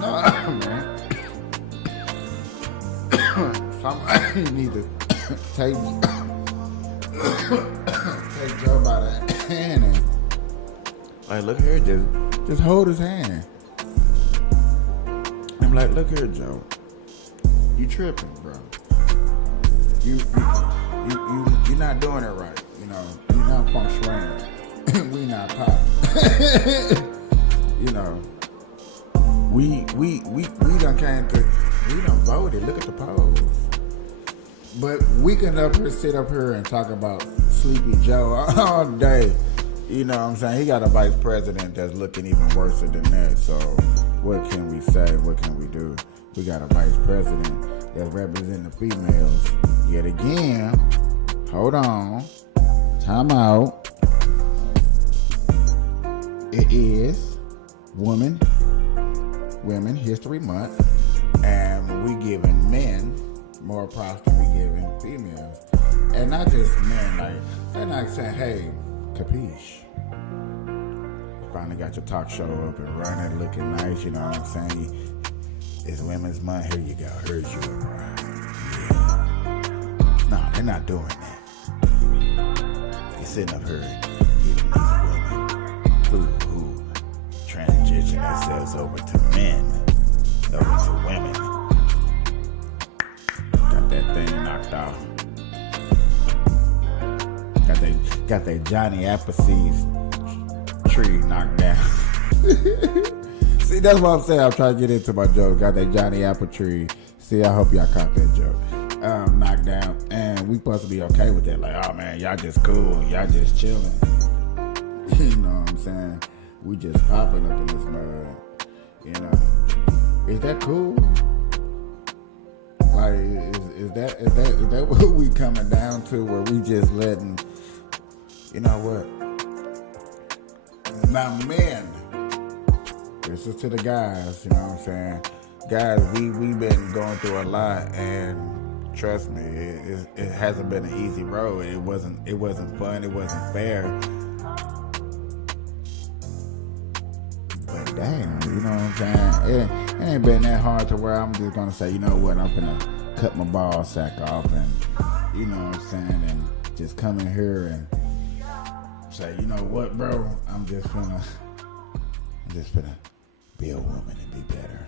No, man. Somebody needs to take Joe by the hand and, like, look here, just hold his hand. I'm like, look here, Joe. You tripping, bro. You're not doing it right. You know, you're not feng shui. We not pop. You know, we done came to, we done voted. Look at the polls. But we can sit up here and talk about Sleepy Joe all day. You know what I'm saying? He got a vice president that's looking even worse than that. So what can we say? What can we do? We got a vice president that's representing the females. Yet again, hold on. Time out. It is Women History Month, and we giving men more props than we giving females. And not just men, like, they're not saying, hey, capiche. Finally got your talk show up and running, looking nice, you know what I'm saying? It's Women's Month, here you go, here's you. Yeah. No, they're not doing that. They're sitting up here giving these women who transition themselves over to men, over to women. Got that thing knocked off. Got that Johnny Appleseed tree knocked down. See, that's what I'm saying. I'm trying to get into my joke. Got that Johnny Apple tree. See, I hope y'all caught that joke. Knocked down. And we supposed to be okay with that. Like, oh man, y'all just cool. Y'all just chilling. You know what I'm saying? We just popping up in this mud. You know. Is that cool? Like, is that what we coming down to, where we just letting you know what? Now, men, this is to the guys, you know what I'm saying? Guys, we've been going through a lot, and trust me, it hasn't been an easy road. It wasn't fun. It wasn't fair. But damn, you know what I'm saying? It ain't been that hard to where I'm just gonna say, you know what? I'm gonna cut my ball sack off, and you know what I'm saying, and just come in here and say, you know what, bro? I'm just gonna be a woman and be better.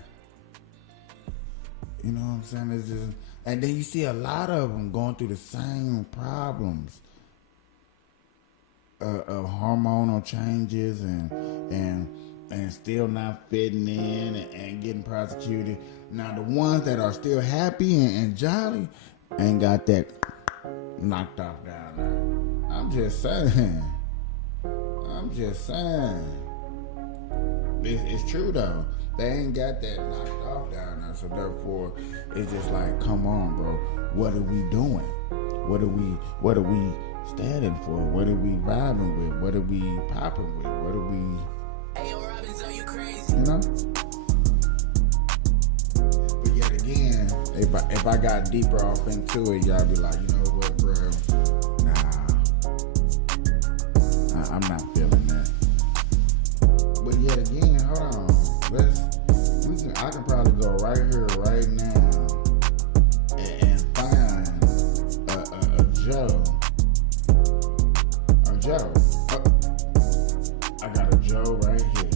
You know what I'm saying? It's just, and then you see a lot of them going through the same problems of hormonal changes and still not fitting in and getting prosecuted. Now the ones that are still happy and jolly ain't got that knocked off down there. I'm just saying. It's true though. They ain't got that knocked off down there, so therefore it's just like, come on, bro. What are we doing? What are we standing for? What are we vibing with? What are we popping with? What are we? You know? But yet again, if I got deeper off into it, y'all be like, you know what, bro? Nah, I'm not feeling that. But yet again, hold on. I can probably go right here, right now, and find a Joe. I got a Joe right here.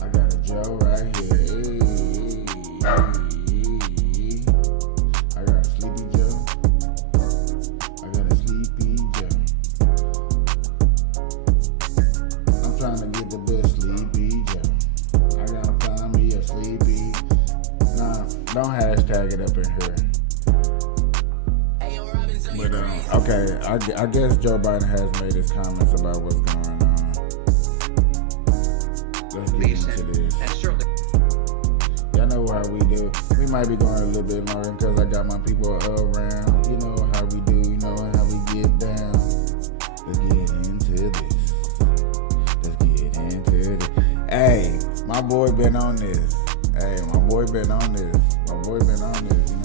I got a Joe right here. I got a Sleepy Joe. I'm trying to get the best Sleepy Joe. I gotta find me a Sleepy. Nah, don't hashtag it up in here. But okay, I guess Joe Biden has made his comments about what's going on. Let's get into this. Y'all know how we do. We might be going a little bit longer because I got my people around. You know how we do. You know how we get down. Let's get into this. Hey, my boy been on this. You know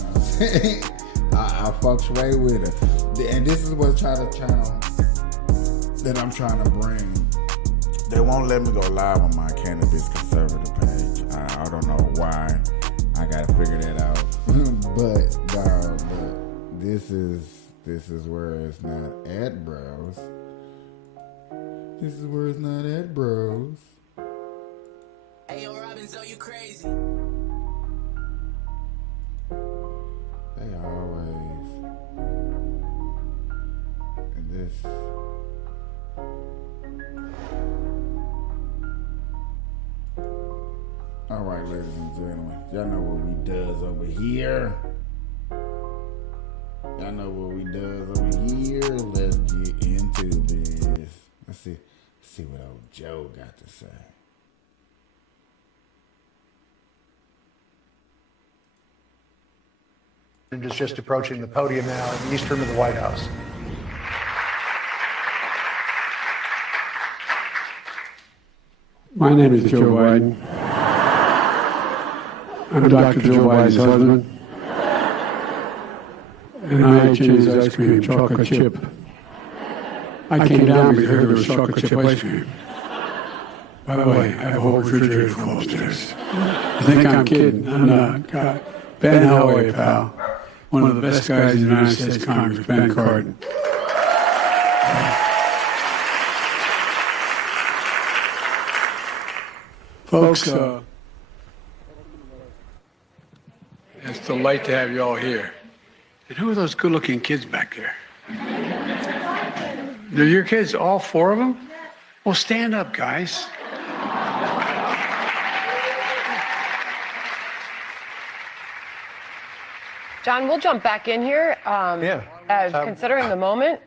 what I'm saying? I fucks way with her. And this is what's trying to channel that I'm trying to bring. They won't let me go live on my cannabis conservative page. I don't know why. I gotta figure that out. but this is where it's not at, bros. This is where it's not at, bros. Hey, yo, Robin, are you crazy? They always and this. All right, ladies and gentlemen, y'all know what we does over here. Let's get into this. Let's see what old Joe got to say. Is just approaching the podium now in the east room of the White House. My name is Joe Biden. I'm Dr. Joe Biden's husband. And I changed ice cream, chocolate chip. I came down because I heard there was chocolate chip ice cream. By the way, I have a whole refrigerator full upstairs. You think I'm kidding? I'm not. God. Ben, how are you, pal? One of the best guys in the United States Congress, Ben Cardin. Folks, it's a delight to have you all here. And who are those good-looking kids back there? They're your kids, all four of them? Well, stand up, guys. John, we'll jump back in here. Considering the moment,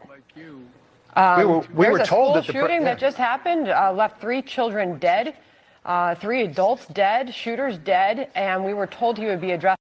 we were told that the shooting that just happened left 3 children dead, 3 adults dead, shooters dead, and we were told he would be addressed.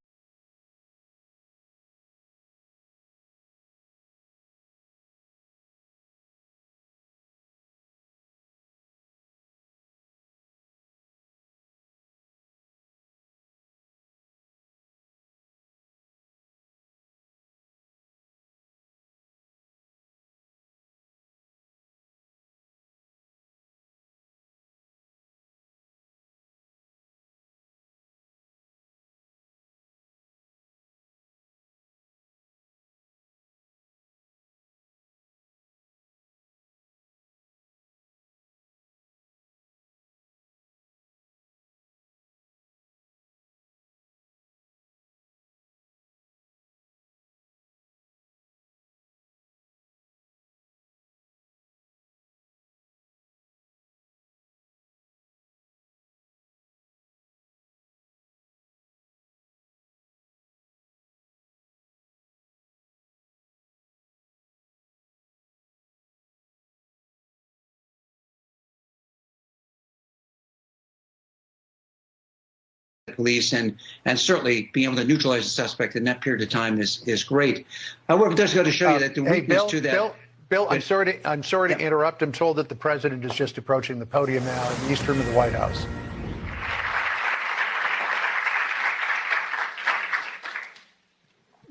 police, and certainly being able to neutralize the suspect in that period of time is great. However, it does go to show you that the weakness to that. Bill, I'm sorry to interrupt. I'm told that the president is just approaching the podium now in the east room of the White House.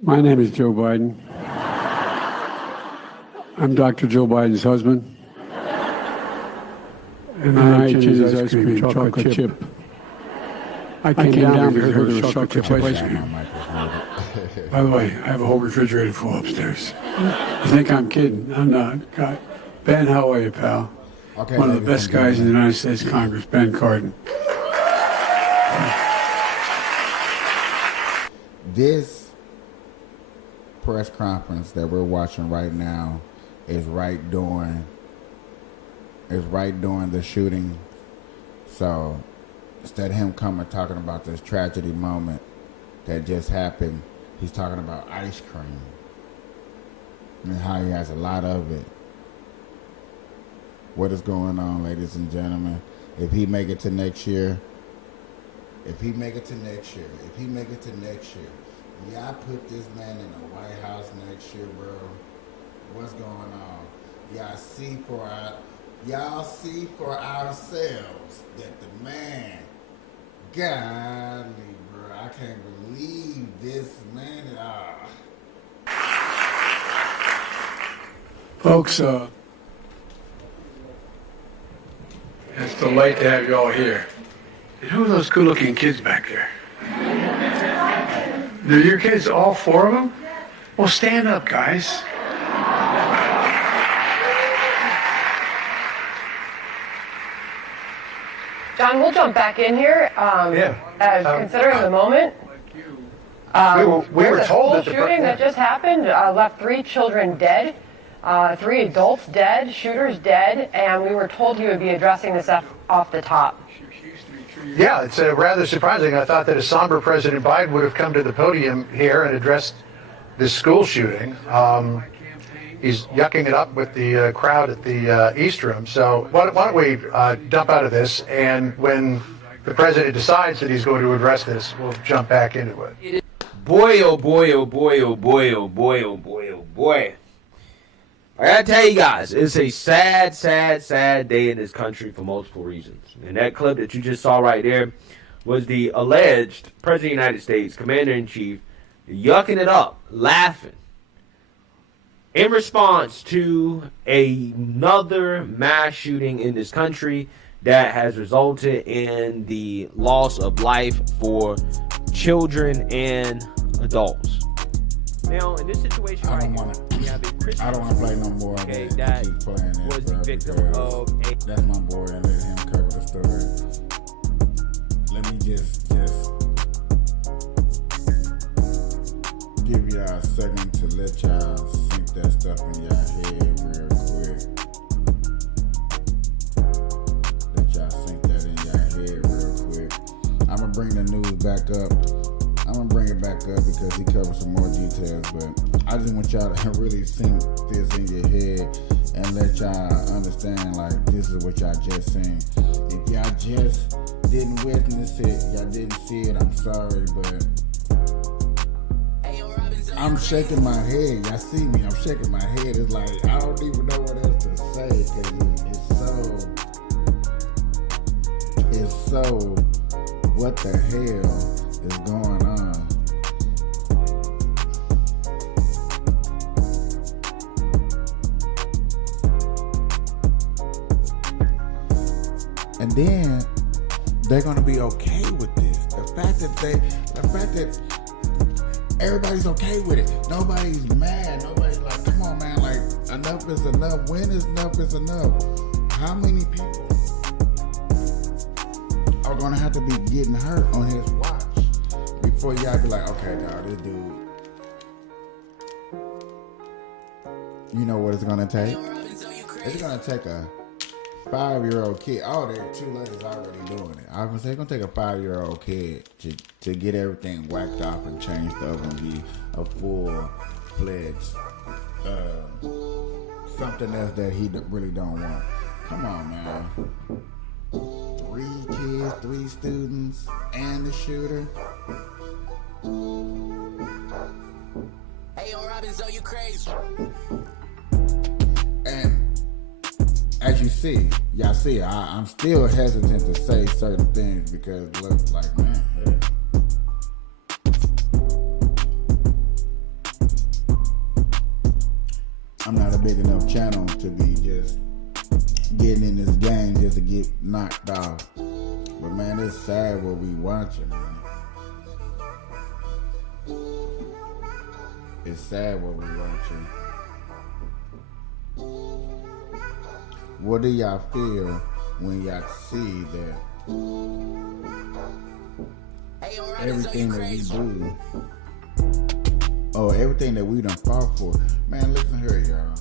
My name is Joe Biden. I'm Dr. Joe Biden's husband. And I ate his ice cream, chocolate chip. I came down because I heard there was chocolate chip ice cream. By the way, I have a whole refrigerator full upstairs. You think I'm kidding? I'm not. God. Ben, how are you, pal? Okay, one of the best guys in the United States Congress, Ben Cardin. This press conference that we're watching right now is right during the shooting. So instead of him coming talking about this tragedy moment that just happened, he's talking about ice cream and how he has a lot of it. What is going on, ladies and gentlemen? If he make it to next year, y'all put this man in the White House next year, bro. What's going on? Y'all see for ourselves that the man, golly, bro, I can't believe this man. Folks, it's a delight to have you all here. And who are those good-looking kids back there? They're your kids, all four of them? Well, stand up, guys. John, we'll jump back in here. Considering the moment, we were told that the shooting that just happened left 3 children dead, 3 adults dead, shooters dead, and we were told you would be addressing this off the top. Yeah, it's rather surprising. I thought that a somber President Biden would have come to the podium here and addressed this school shooting. He's yucking it up with the crowd at the East Room. So why don't we dump out of this, and when the president decides that he's going to address this, we'll jump back into it. Boy, oh boy, oh boy, oh boy, oh boy, oh boy, oh boy. I gotta tell you guys, it's a sad, sad, sad day in this country for multiple reasons. And that clip that you just saw right there was the alleged President of the United States, Commander-in-Chief, yucking it up, laughing, in response to another mass shooting in this country that has resulted in the loss of life for children and adults. Now, in this situation right here, we have a Christian. I don't want to play no more. Okay, that keep playing it, was the victim of a. That's my boy, and let him cover the story. Let me just give y'all a second to let y'all sink that stuff in y'all head real quick. Let y'all sink that in y'all head real quick. I'm gonna bring the news back up. I'm gonna bring it back up because he covers some more details, but I just want y'all to really sink this in your head and let y'all understand, like, this is what y'all just seen. If y'all just didn't witness it, y'all didn't see it, I'm sorry, but I'm shaking my head. Y'all see me, I'm shaking my head. It's like, I don't even know what else to say because it's so, what the hell is going on? And then they're gonna be okay with this. The fact that everybody's okay with it. Nobody's mad. Nobody's like, come on, man. Like, enough is enough. When is enough is enough? How many people are gonna have to be getting hurt on his watch before y'all be like, okay, dog, this dude, you know what it's gonna take? It's gonna take a 5-year-old kid. Oh, there are 2 ladies already doing it. I was gonna say it's gonna take a 5-year-old kid to get everything whacked off and changed up and be a full-fledged something else that he really don't want. Come on, man. 3 kids, 3 students, and the shooter. Hey, yo, Robin, so you crazy? And as you see, y'all see, I'm still hesitant to say certain things because it looks like, man, yeah. I'm not a big enough channel to be just getting in this game just to get knocked off. But man, it's sad what we watching, man. It's sad what we watching. What do y'all feel when y'all see that everything that we do, everything that we done fought for? Man, listen here, y'all.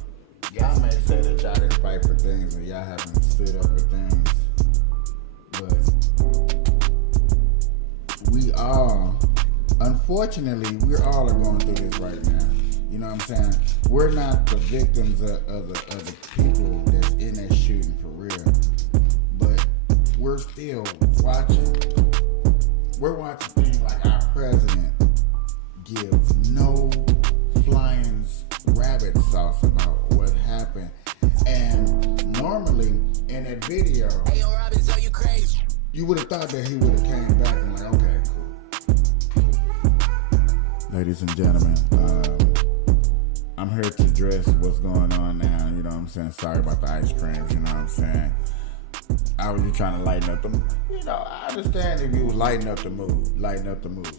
Y'all may say that y'all didn't fight for things and y'all haven't stood up for things, but we all, unfortunately, we're all going through this right now. You know what I'm saying? We're not the victims of the people that's in that shooting for real, but we're still watching. We're watching things like our president give no flying rabbit sauce about what happened. And normally in that video, hey, yo, Robin, so you crazy? You would have thought that he would have came back and like, okay, cool. Ladies and gentlemen, I'm here to address what's going on now. You know what I'm saying? Sorry about the ice creams. You know what I'm saying? I was just trying to lighten up the mood. You know, I understand if you lighten up the mood. Lighten up the mood.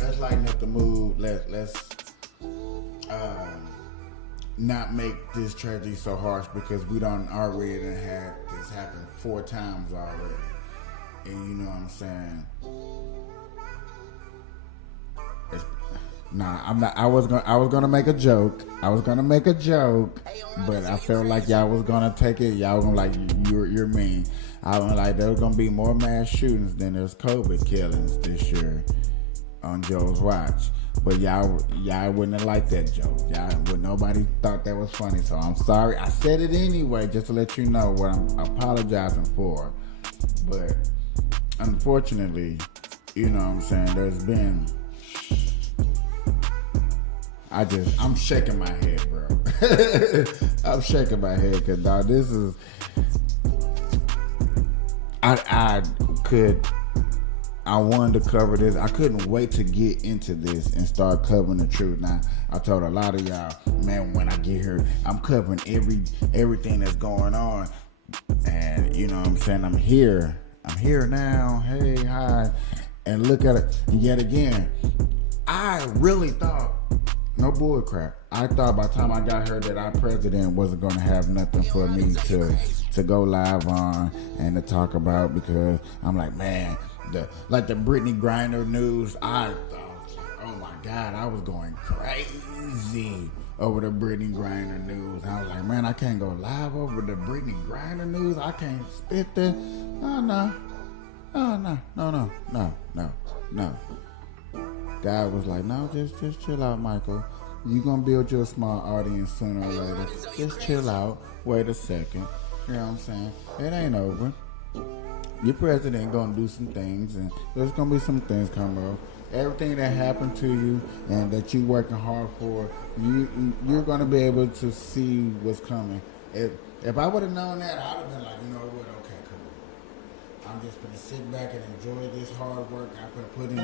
Let's lighten up the mood. Let's not make this tragedy so harsh because we done already had this happen 4 times already. And you know what I'm saying? I'm not. I was gonna make a joke. But I felt like y'all was gonna take it. Y'all gonna like you're mean. I was like there was gonna be more mass shootings than there's COVID killings this year on Joe's watch. But y'all wouldn't have liked that joke. Nobody thought that was funny. So I'm sorry. I said it anyway just to let you know what I'm apologizing for. But unfortunately, you know what I'm saying. There's been. I'm shaking my head, bro. I'm shaking my head because, dog, this is. I wanted to cover this. I couldn't wait to get into this and start covering the truth. Now, I told a lot of y'all, man, when I get here, I'm covering everything that's going on. And, you know what I'm saying? I'm here now. Hey, hi. And look at it yet again. I really thought. No bull crap. I thought by the time I got here that our president wasn't going to have nothing for me to go live on and to talk about because I'm like, man, the Brittany Griner news, I thought, oh my God, I was going crazy over the Brittany Griner news. I was like, man, I can't go live over the Brittany Griner news. I can't spit that. No. God was like, no, just chill out, Michael. You're going to build your small audience sooner or later. Just chill out. Wait a second. You know what I'm saying? It ain't over. Your president going to do some things, and there's going to be some things coming up. Everything that happened to you and that you're working hard for, you're going to be able to see what's coming. If I would have known that, I would have been like, you know what, okay, cool. I'm just going to sit back and enjoy this hard work. I'm going to put in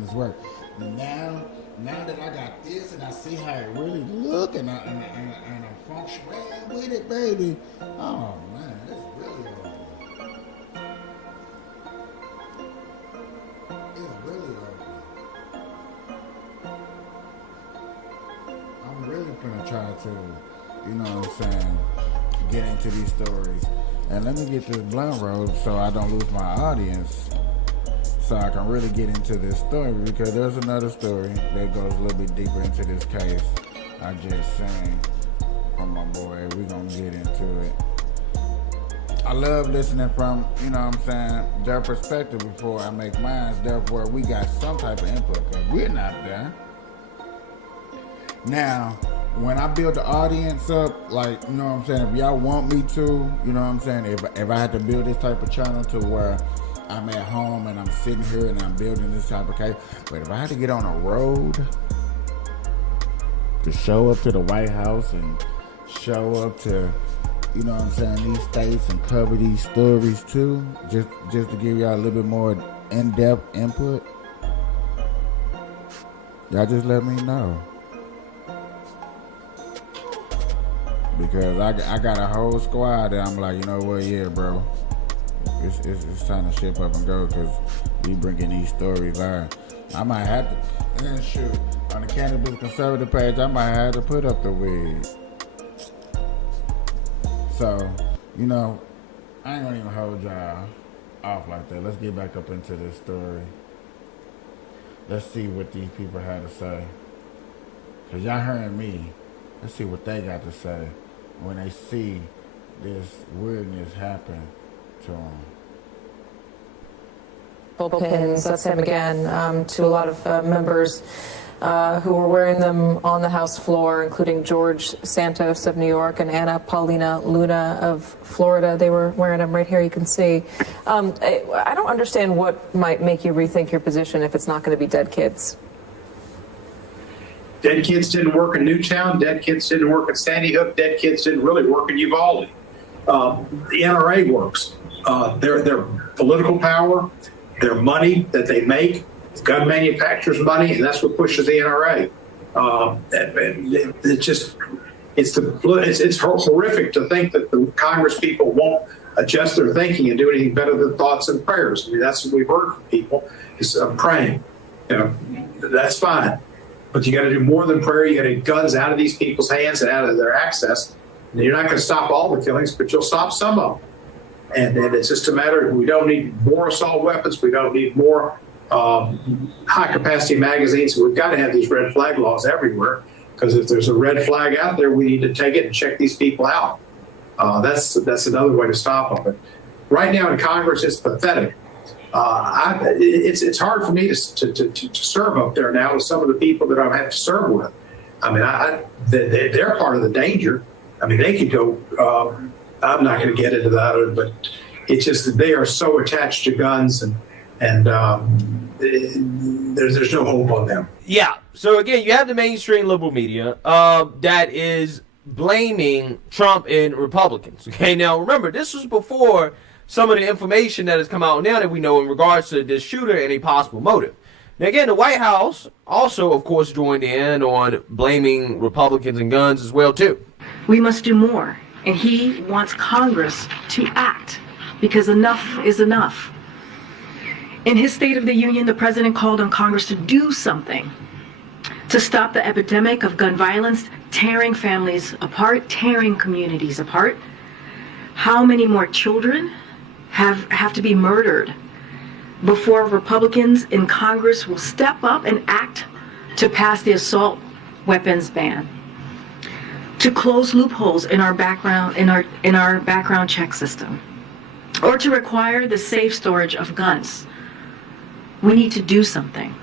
this work. Now that I got this and I see how it really look and I'm functioning with it, baby. Oh, man, it's really over. It's really over. I'm really gonna try to, you know what I'm saying, get into these stories. And let me get this blunt rolled so I don't lose my audience. So I can really get into this story because there's another story that goes a little bit deeper into this case. I just saying from my boy, we gonna get into it. I love listening from, you know what I'm saying, their perspective before I make mine. Therefore, we got some type of input because we're not there. Now, when I build the audience up, like, you know what I'm saying, if y'all want me to, you know what I'm saying, if I had to build this type of channel to where I'm at home and I'm sitting here and I'm building this type of case, but if I had to get on a road to show up to the White House and show up to, you know what I'm saying, these states and cover these stories too, just to give y'all a little bit more in-depth input, y'all just let me know. Because I got a whole squad that I'm like, you know what, yeah, bro, it's time to ship up and go, because we bringing these stories live. I might have to, and shoot, on the Cannabis Conservative page, I might have to put up the wigs. So, you know, I ain't gonna even hold y'all off like that. Let's get back up into this story. Let's see what these people had to say. Because y'all hearing me. Let's see what they got to say when they see this weirdness happen to them. Pins, that's him again, to a lot of members who were wearing them on the House floor, including George Santos of New York and Anna Paulina Luna of Florida. They were wearing them right here, you can see. I don't understand what might make you rethink your position if it's not going to be dead kids. Dead kids didn't work in Newtown. Dead kids didn't work in Sandy Hook. Dead kids didn't really work in Uvalde. The NRA works. Their political power, their money that they make, gun manufacturers' money, and that's what pushes the NRA. It's horrific to think that the Congress people won't adjust their thinking and do anything better than thoughts and prayers. I mean, that's what we've heard from people is praying. You know, that's fine. But you got to do more than prayer. You got to get guns out of these people's hands and out of their access. And you're not going to stop all the killings, but you'll stop some of them. And it's just a matter of, we don't need more assault weapons. We don't need more high-capacity magazines. We've got to have these red flag laws everywhere, because if there's a red flag out there, we need to take it and check these people out. That's another way to stop them. But right now in Congress, it's pathetic. It's hard for me to serve up there now with some of the people that I have to serve with. I mean, they're part of the danger. I mean, they could go. I'm not going to get into that, but it's just that they are so attached to guns, and there's no hope on them. Yeah. So again, you have the mainstream liberal media that is blaming Trump and Republicans. Okay. Now remember, this was before some of the information that has come out now that we know in regards to this shooter and a possible motive. Now again, the White House also, of course, joined in on blaming Republicans and guns as well too. We must do more. And he wants Congress to act, because enough is enough. In his State of the Union, the president called on Congress to do something to stop the epidemic of gun violence, tearing families apart, tearing communities apart. How many more children have to be murdered before Republicans in Congress will step up and act to pass the assault weapons ban, to close loopholes in our background check system, or to require the safe storage of guns? We need to do something.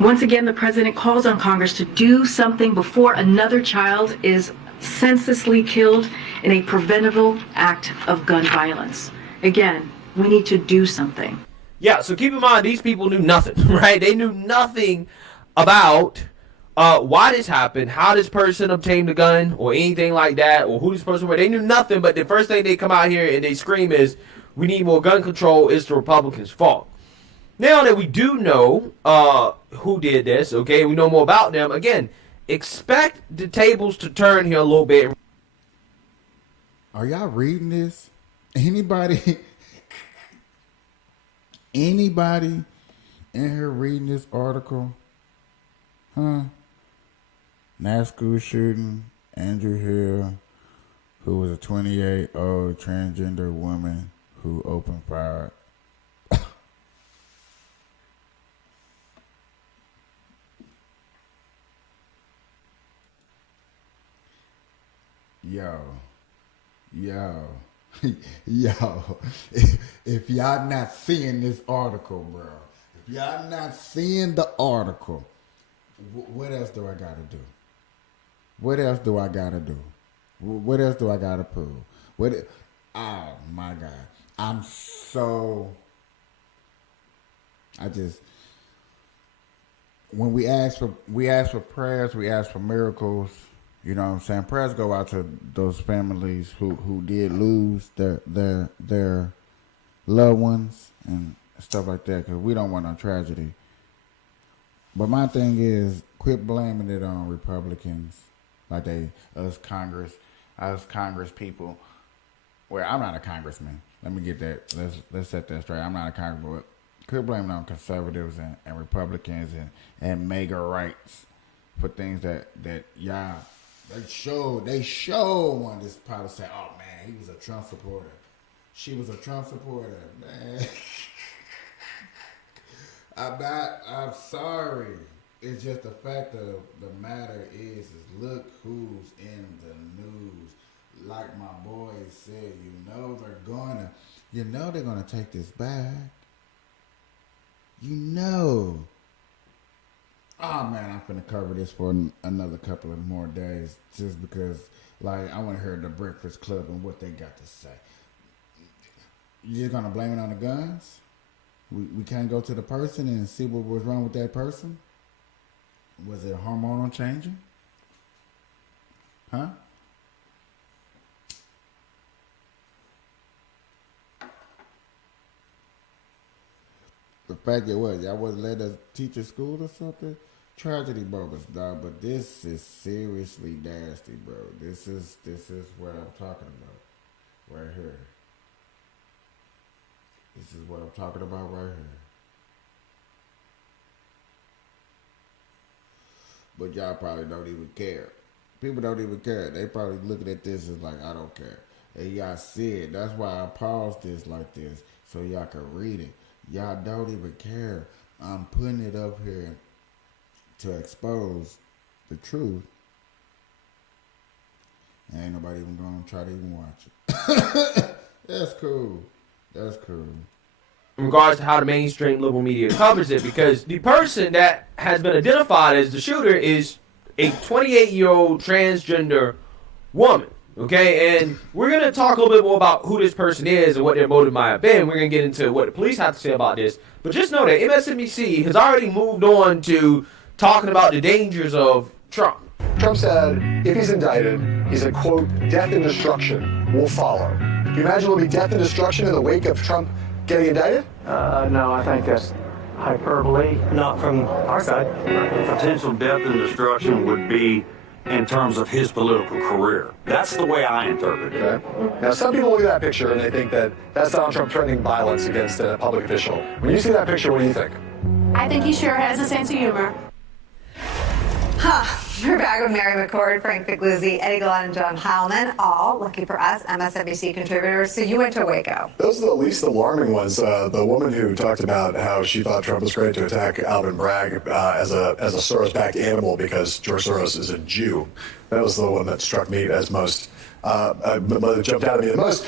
Once again, the president calls on Congress to do something before another child is senselessly killed in a preventable act of gun violence. Again, we need to do something. Yeah, so keep in mind, these people knew nothing, right? They knew nothing about why this happened, how this person obtained the gun, or anything like that, or who this person was. They knew nothing, but the first thing they come out here and they scream is, we need more gun control, it's the Republicans' fault. Now that we do know who did this, okay, we know more about them, again, expect the tables to turn here a little bit. Are y'all reading this? Anybody in here reading this article? Huh? Mass school shooting, Andrew Hill, who was a 28-year-old transgender woman who opened fire. Yo, if y'all not seeing this article, bro, if y'all not seeing the article, what else do I gotta do? What else do I gotta do? What else do I gotta prove? Oh my God. When we ask for prayers, we ask for miracles. You know what I'm saying? Prayers go out to those families who did lose their loved ones and stuff like that, because we don't want no tragedy. But my thing is, quit blaming it on Republicans, like us Congress people. Well, I'm not a congressman. Let me get that. Let's set that straight. I'm not a congressman. But quit blaming it on conservatives and Republicans and MAGA rights for things that y'all they showed one this probably say, oh man, he was a Trump supporter. She was a Trump supporter, man. I'm sorry. It's just the fact of the matter is look who's in the news. Like my boy said, they're gonna take this back. Oh man, I'm finna cover this for another couple of more days, just because, like, I want to hear the Breakfast Club and what they got to say. You just gonna blame it on the guns? We can't go to the person and see what was wrong with that person? Was it hormonal changing? Huh? The fact that y'all wasn't let us teach at school or something? Tragedy bogus, dog, but this is seriously nasty, bro. This is what I'm talking about right here. This is what I'm talking about right here. But y'all probably don't even care. People don't even care. They probably looking at this as like, I don't care. And y'all see it. That's why I paused this like this, so y'all can read it. Y'all don't even care. I'm putting it up here to expose the truth. And ain't nobody even gonna try to even watch it. That's cool. That's cool. In regards to how the mainstream liberal media covers it, because the person that has been identified as the shooter is a 28-year-old transgender woman. Okay, and we're going to talk a little bit more about who this person is and what their motive might have been. We're going to get into what the police have to say about this. But just know that MSNBC has already moved on to talking about the dangers of Trump. Trump said if he's indicted, he said, quote, death and destruction will follow. Can you imagine there'll be death and destruction in the wake of Trump getting indicted? No, I think that's hyperbole. Not from our side. Potential death and destruction would be in terms of his political career. That's the way I interpret it. Okay. Now, some people look at that picture and they think that that's Donald Trump threatening violence against a public official. When you see that picture, what do you think? I think he sure has a sense of humor. We're back with Mary McCord, Frank Figluzzi, Eddie Glenn, and John Heilman, all lucky for us, MSNBC contributors. So you went to Waco. Those are the least alarming ones. The woman who talked about how she thought Trump was great to attack Alvin Bragg as a Soros-backed animal because George Soros is a Jew. That was the one that struck me as most, jumped out at me the most.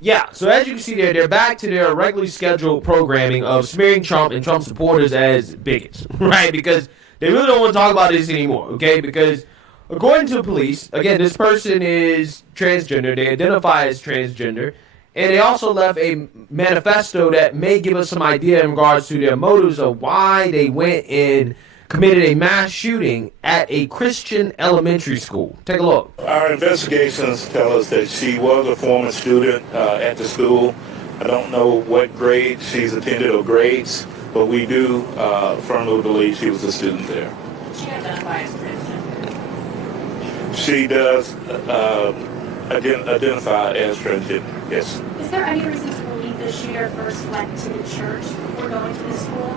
Yeah, so as you can see there, they're back to their regularly scheduled programming of smearing Trump and Trump supporters as bigots, right? Because they really don't want to talk about this anymore, okay? Because according to the police, again, this person is transgender. They identify as transgender. And they also left a manifesto that may give us some idea in regards to their motives of why they went and committed a mass shooting at a Christian elementary school. Take a look. Our investigations tell us that she was a former student at the school. I don't know what grade she's attended or grades, but we do firmly believe she was a student there. She identify as transgender. She does identify as transgender, yes. Is there any reason to believe the shooter first went to the church before going to the school?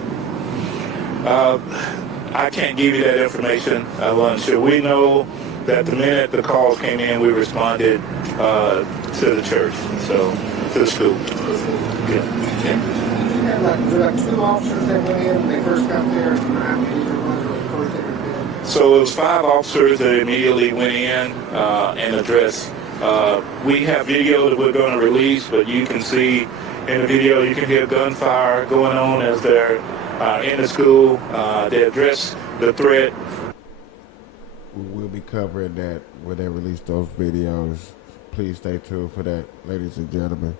I can't give you that information. I wasn't sure. We know that the minute the calls came in, we responded to the church, so to the school. Yeah. There were like 2 officers that went in when they first got there. So it was 5 officers that immediately went in and addressed. We have video that we're going to release, but you can see in the video, you can hear gunfire going on as they're in the school. They address the threat. We we'll be covering that when they release those videos. Please stay tuned for that, ladies and gentlemen.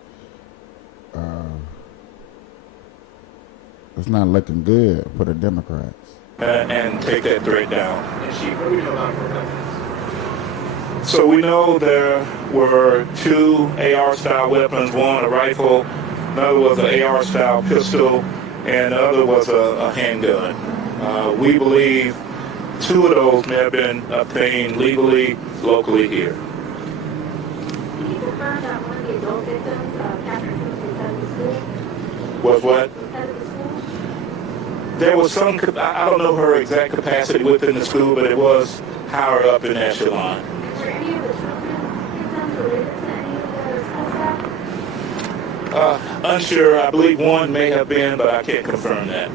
It's not looking good for the Democrats. And take that threat down. So we know there were 2 AR-style weapons, one a rifle, another was an AR-style pistol, and the other was a handgun. We believe 2 of those may have been obtained legally, locally here. Can you confirm that one of the adult victims, Catherine Cruz, was at the school? Was what? At the school? There was some, I don't know her exact capacity within the school, but it was higher up in echelon. Were any of the children victims related to any of the suspects? Unsure. I believe one may have been, but I can't confirm that.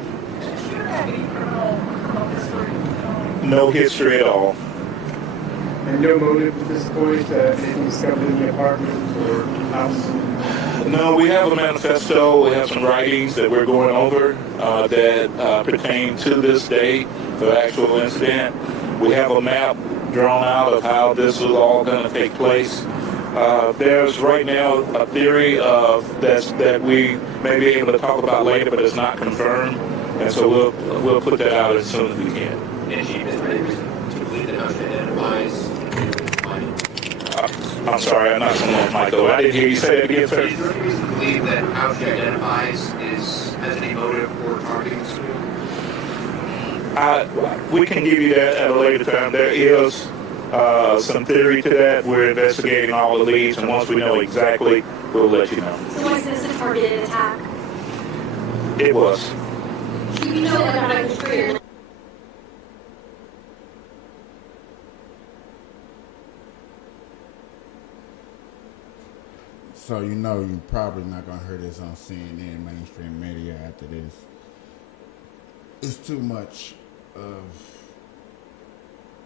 No history at all. And no motive at this point, anything discovered in the apartment or house? No, we have a manifesto. We have some writings that we're going over that pertain to this day, the actual incident. We have a map drawn out of how this is all going to take place. There's right now a theory of that we may be able to talk about later, but it's not confirmed, and so we'll put that out as soon as we can. And she is ready to believe that how she identifies. I'm sorry, I'm not someone's mic though. I didn't hear you say that again, sir. Is there any reason to believe that how she identifies has any motive for targeting the school? We can give you that at a later time. There is some theory to that. We're investigating all the leads, and once we know exactly, we'll let you know. So was this a targeted attack? It was. You know that I'm not sure. So you know you're probably not going to hear this on CNN, mainstream media after this. It's too much of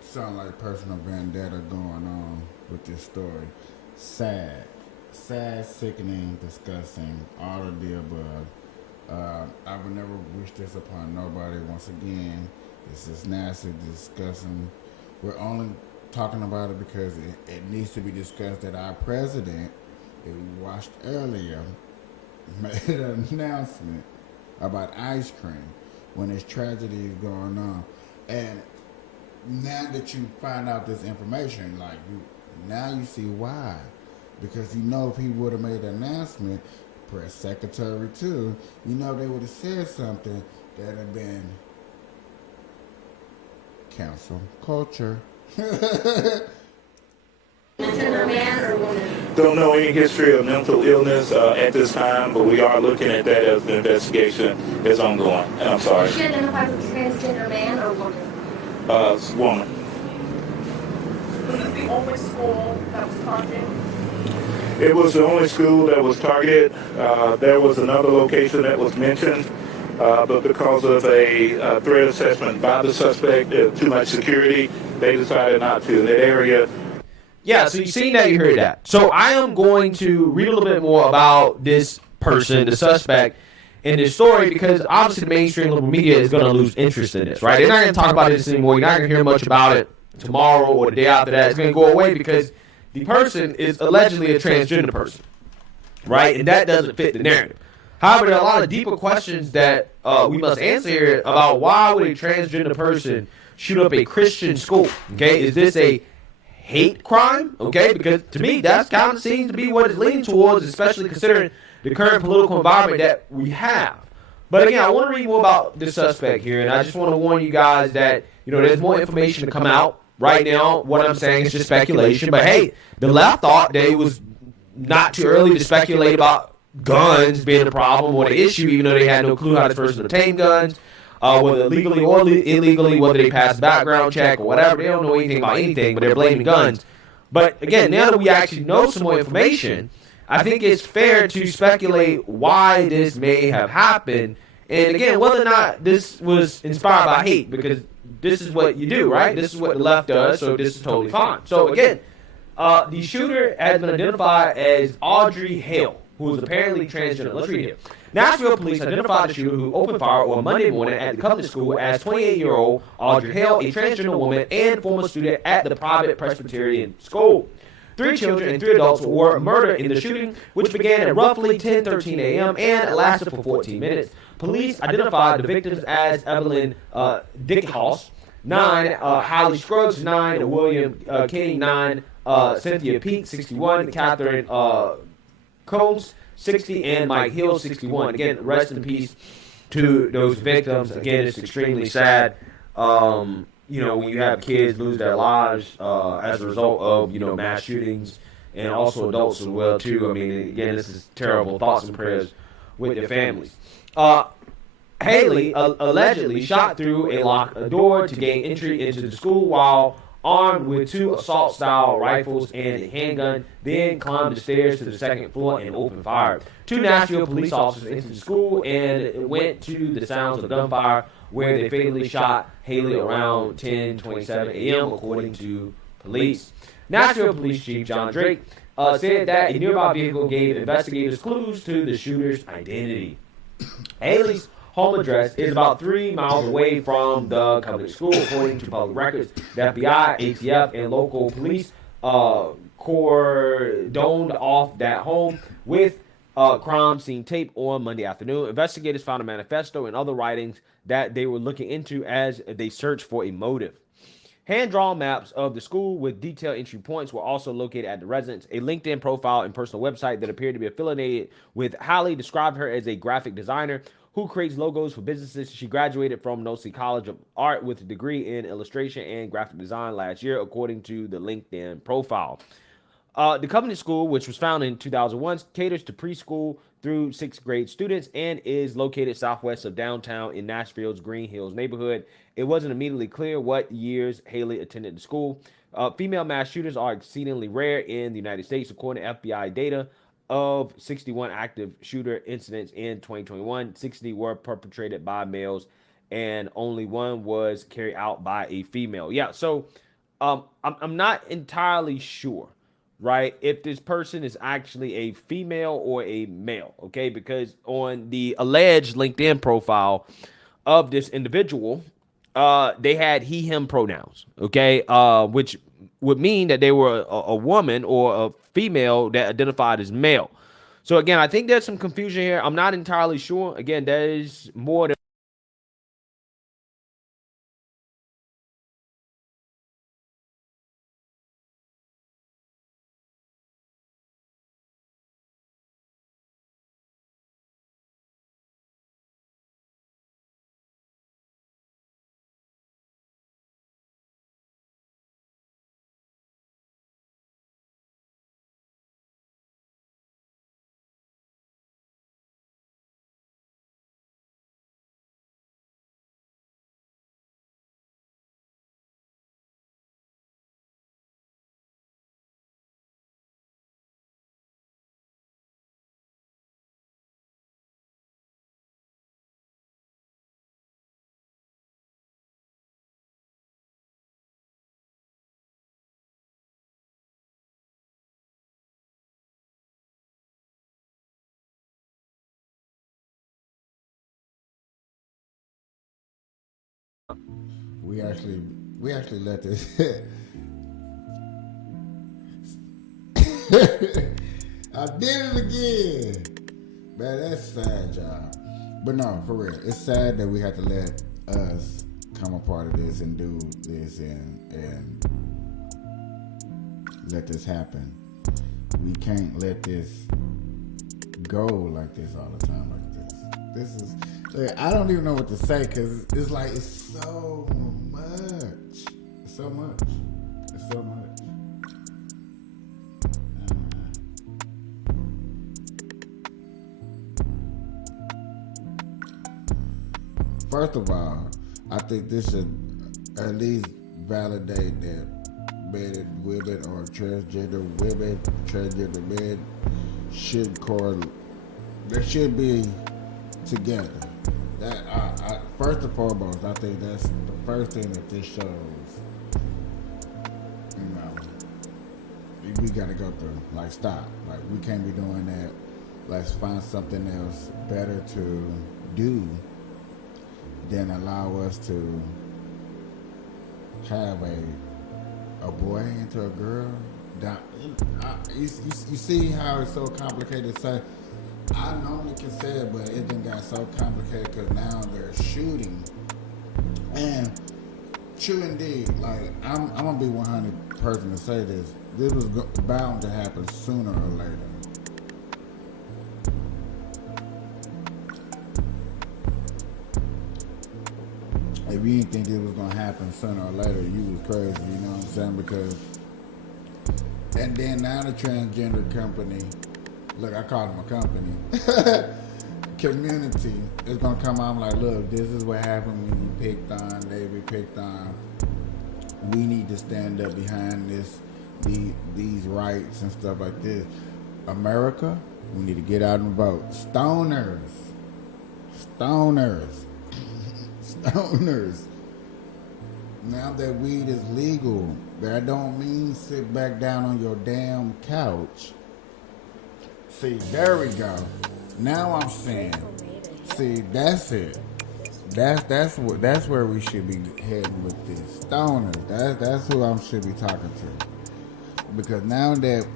sound like personal vendetta going on with this story. Sad, sickening, disgusting, all of the above. I would never wish this upon nobody. Once again, this is nasty, disgusting. We're only talking about it because it needs to be discussed that our president, that we watched earlier, made an announcement about ice cream when this tragedy is going on. And now that you find out this information, now you see why. Because you know if he would have made an announcement, press secretary too, you know they would have said something that would have been cancel culture. Man or woman? Don't know any history of mental illness at this time, but we are looking at that as the investigation is ongoing. And I'm sorry. Was she identified as a transgender man or woman? Woman. Was it the only school that was targeted? It was the only school that was targeted. There was another location that was mentioned, but because of a threat assessment by the suspect, too much security, they decided not to. In that area. Yeah, so you've seen that, you heard that. So I am going to read a little bit more about this person, the suspect, in this story, because obviously the mainstream liberal media is going to lose interest in this, right? They're not going to talk about this anymore. You're not going to hear much about it tomorrow or the day after that. It's going to go away because the person is allegedly a transgender person, right? And that doesn't fit the narrative. However, there are a lot of deeper questions that we must answer here about why would a transgender person shoot up a Christian school, okay? Is this a hate crime? Okay, because to me, that kind of seems to be what it's leaning towards, especially considering the current political environment that we have. But again, I want to read more about this suspect here, and I just want to warn you guys that, there's more information to come out. Right now, what I'm saying is just speculation, but hey, the left thought that it was not too early to speculate about guns being a problem or the issue, even though they had no clue how this person obtained guns, whether legally or illegally, whether they passed a background check or whatever. They don't know anything about anything, but they're blaming guns. But again, now that we actually know some more information, I think it's fair to speculate why this may have happened. And again, whether or not this was inspired by hate, because this is what you do, right? This is what the left does, so this is totally fine. So again, the shooter has been identified as Audrey Hale. who was apparently transgender. Let's read it. Nashville police identified the shooter who opened fire on Monday morning at the Covenant School as 28-year-old Audrey Hale, a transgender woman and former student at the private Presbyterian school. 3 children and 3 adults were murdered in the shooting, which began at roughly 10:13 a.m. and lasted for 14 minutes. Police identified the victims as Evelyn Dickhouse, 9, Holly Scruggs, 9, William King, 9, Cynthia Peak, 61, Catherine Combs, 60, and Mike Hill, 61. Again, rest in peace to those victims. Again, it's extremely sad. You know, when you have kids lose their lives as a result of, you know, mass shootings, and also adults as well, too. I mean, again, this is terrible. Thoughts and prayers with their families. Haley allegedly shot through a door to gain entry into the school while armed with 2 assault-style rifles and a handgun, then climbed the stairs to the 2nd floor and opened fire. 2 Nashville police officers entered the school and went to the sounds of gunfire, where they fatally shot Haley around 10:27 a.m., according to police. Nashville Police Chief John Drake said that a nearby vehicle gave investigators clues to the shooter's identity. Haley's home address is about 3 miles away from the Covenant School, according to public records. The FBI, ATF, and local police cordoned off that home with crime scene tape on Monday afternoon. Investigators found a manifesto and other writings that they were looking into as they searched for a motive. Hand-drawn maps of the school with detailed entry points were also located at the residence. A LinkedIn profile and personal website that appeared to be affiliated with Haley described her as a graphic designer who creates logos for businesses. She graduated from Nosy College of Art with a degree in illustration and graphic design last year, according to the LinkedIn profile. The Covenant School, which was founded in 2001, caters to preschool through 6th grade students and is located southwest of downtown in Nashville's Green Hills neighborhood. It wasn't immediately clear what years Haley attended the school. Female mass shooters are exceedingly rare in the United States, according to FBI data. Of 61 active shooter incidents in 2021, 60 were perpetrated by males, and only 1 was carried out by a female. Yeah, so I'm not entirely sure, right, if this person is actually a female or a male, okay? Because on the alleged LinkedIn profile of this individual, they had he, him pronouns, okay? Which would mean that they were a woman or a female that identified as male. So again, I think there's some confusion here. I'm not entirely sure. Again, there is more than we actually let this. I did it again, man. That's sad, y'all. But no, for real, it's sad that we have to let us come a part of this and do this and let this happen. We can't let this go like this all the time like this. This is, I don't even know what to say because it's like it's so much. It's so much. It's so much. First of all, I think this should at least validate that men and women or transgender women, transgender men should correlate. They should be together. That first and foremost, I think that's the first thing that this shows. You know, we got to go through. Like, stop. Like, we can't be doing that. let's find something else better to do than allow us to have a boy into a girl. You see how it's so complicated to say. I normally can say it, but it done got so complicated because now they're shooting. And true indeed, like I'm gonna be 100 person to say this. This was bound to happen sooner or later. If you didn't think it was gonna happen sooner or later, you was crazy, you know what I'm saying? Because, and then now the transgender company, look, I call them a company, community is gonna come out and like, look, this is what happened when you picked on, they be picked on. We need to stand up behind this, these rights and stuff like this. America, we need to get out and vote. Stoners. Now that weed is legal, that don't mean sit back down on your damn couch. See, there we go. Now I'm saying, see, that's it. That's where we should be heading with this. Stoners. That's who I should be talking to. Because now that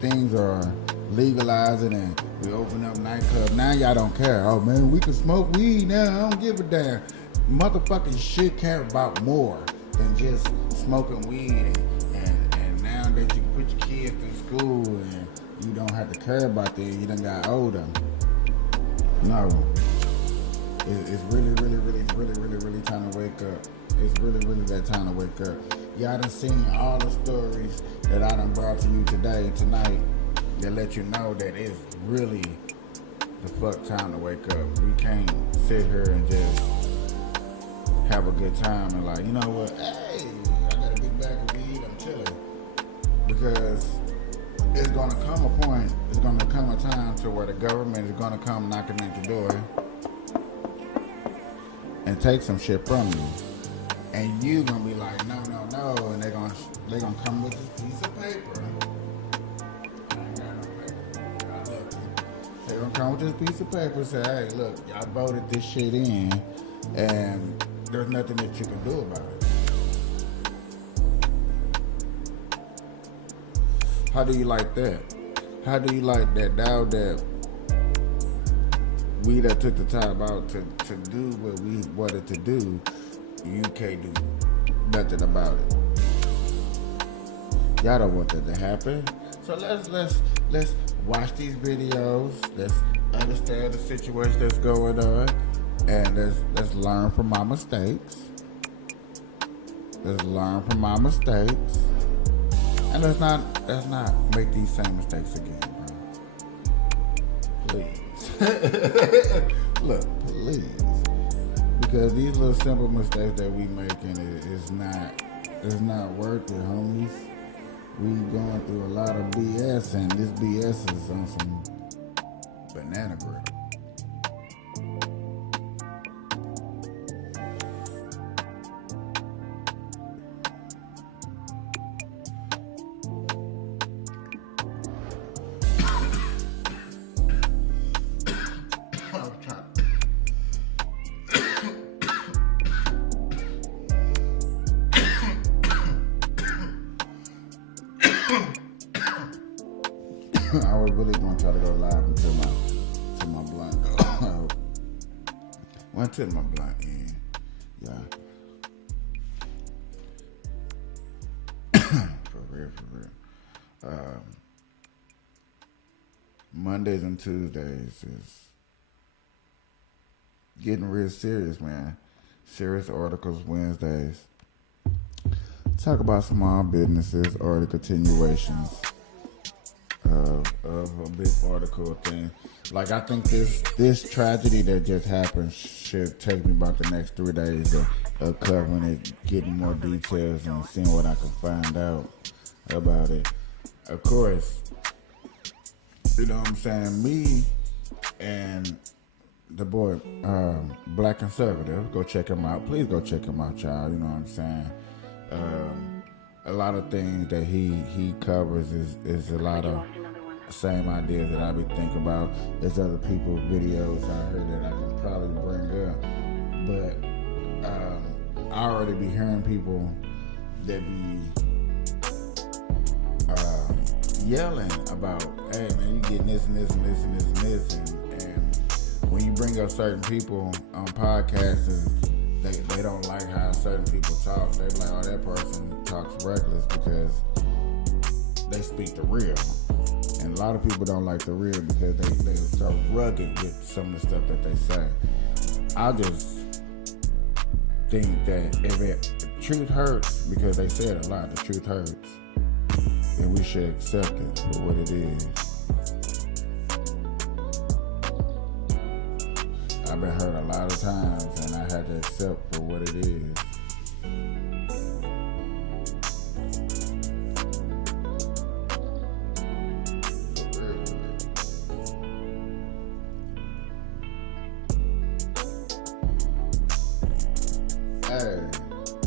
things are legalizing and we open up nightclubs, now y'all don't care. Oh man, we can smoke weed now. I don't give a damn. Motherfuckers should care about more than just smoking weed. And now that you can put your kids through school and you don't have to care about that, you done got older. No. It's really time to wake up. It's really that time to wake up. Y'all done seen all the stories that I done brought to you today and tonight that let you know that it's really the fuck time to wake up. We can't sit here and just have a good time and like, you know what, hey, I got a big bag of weed, I'm chilling. Because it's gonna come a point, it's gonna come a time to where the government is gonna come knocking at your door and take some shit from you. And you gonna be like, no, and they gonna come with this piece of paper. I ain't got no paper. They gonna come with this piece of paper and say, hey, look, y'all voted this shit in, and there's nothing that you can do about it. How do you like that? How do you like that now that we that took the time out to do what we wanted to do, you can't do nothing about it? Y'all don't want that to happen. So let's watch these videos. Let's understand the situation that's going on, and let's learn from my mistakes. Let's learn from my mistakes, and let's not make these same mistakes again, bro. Please. Look, please. Because these little simple mistakes that we making is not worth it, homies. We going through a lot of BS, and this BS is on some banana bread. I was really gonna try to go live until my blunt. Until my blunt in, yeah. For real. Mondays and Tuesdays is getting real serious, man. Serious articles Wednesdays. Talk about small businesses or the continuations of a big article thing. Like, I think this tragedy that just happened should take me about the next 3 days of covering it, getting more details and seeing what I can find out about it. Of course, you know what I'm saying, me and the boy, Black Conservative, go check him out. Please go check him out, y'all. You know what I'm saying? A lot of things that he covers is a lot of same ideas that I be thinking about. There's other people's videos out here that I can probably bring up, but I already be hearing people that be yelling about, hey man, you getting this and this and this and this and this, and when you bring up certain people on podcasts, they don't like how certain people talk. They be like, oh, that person talks reckless because they speak the real. And a lot of people don't like the real because they're so rugged with some of the stuff that they say. I just think that if the truth hurts, because they say it a lot, the truth hurts, then we should accept it for what it is. I've been hurt a lot of times, and I had to accept for what it is. Hey,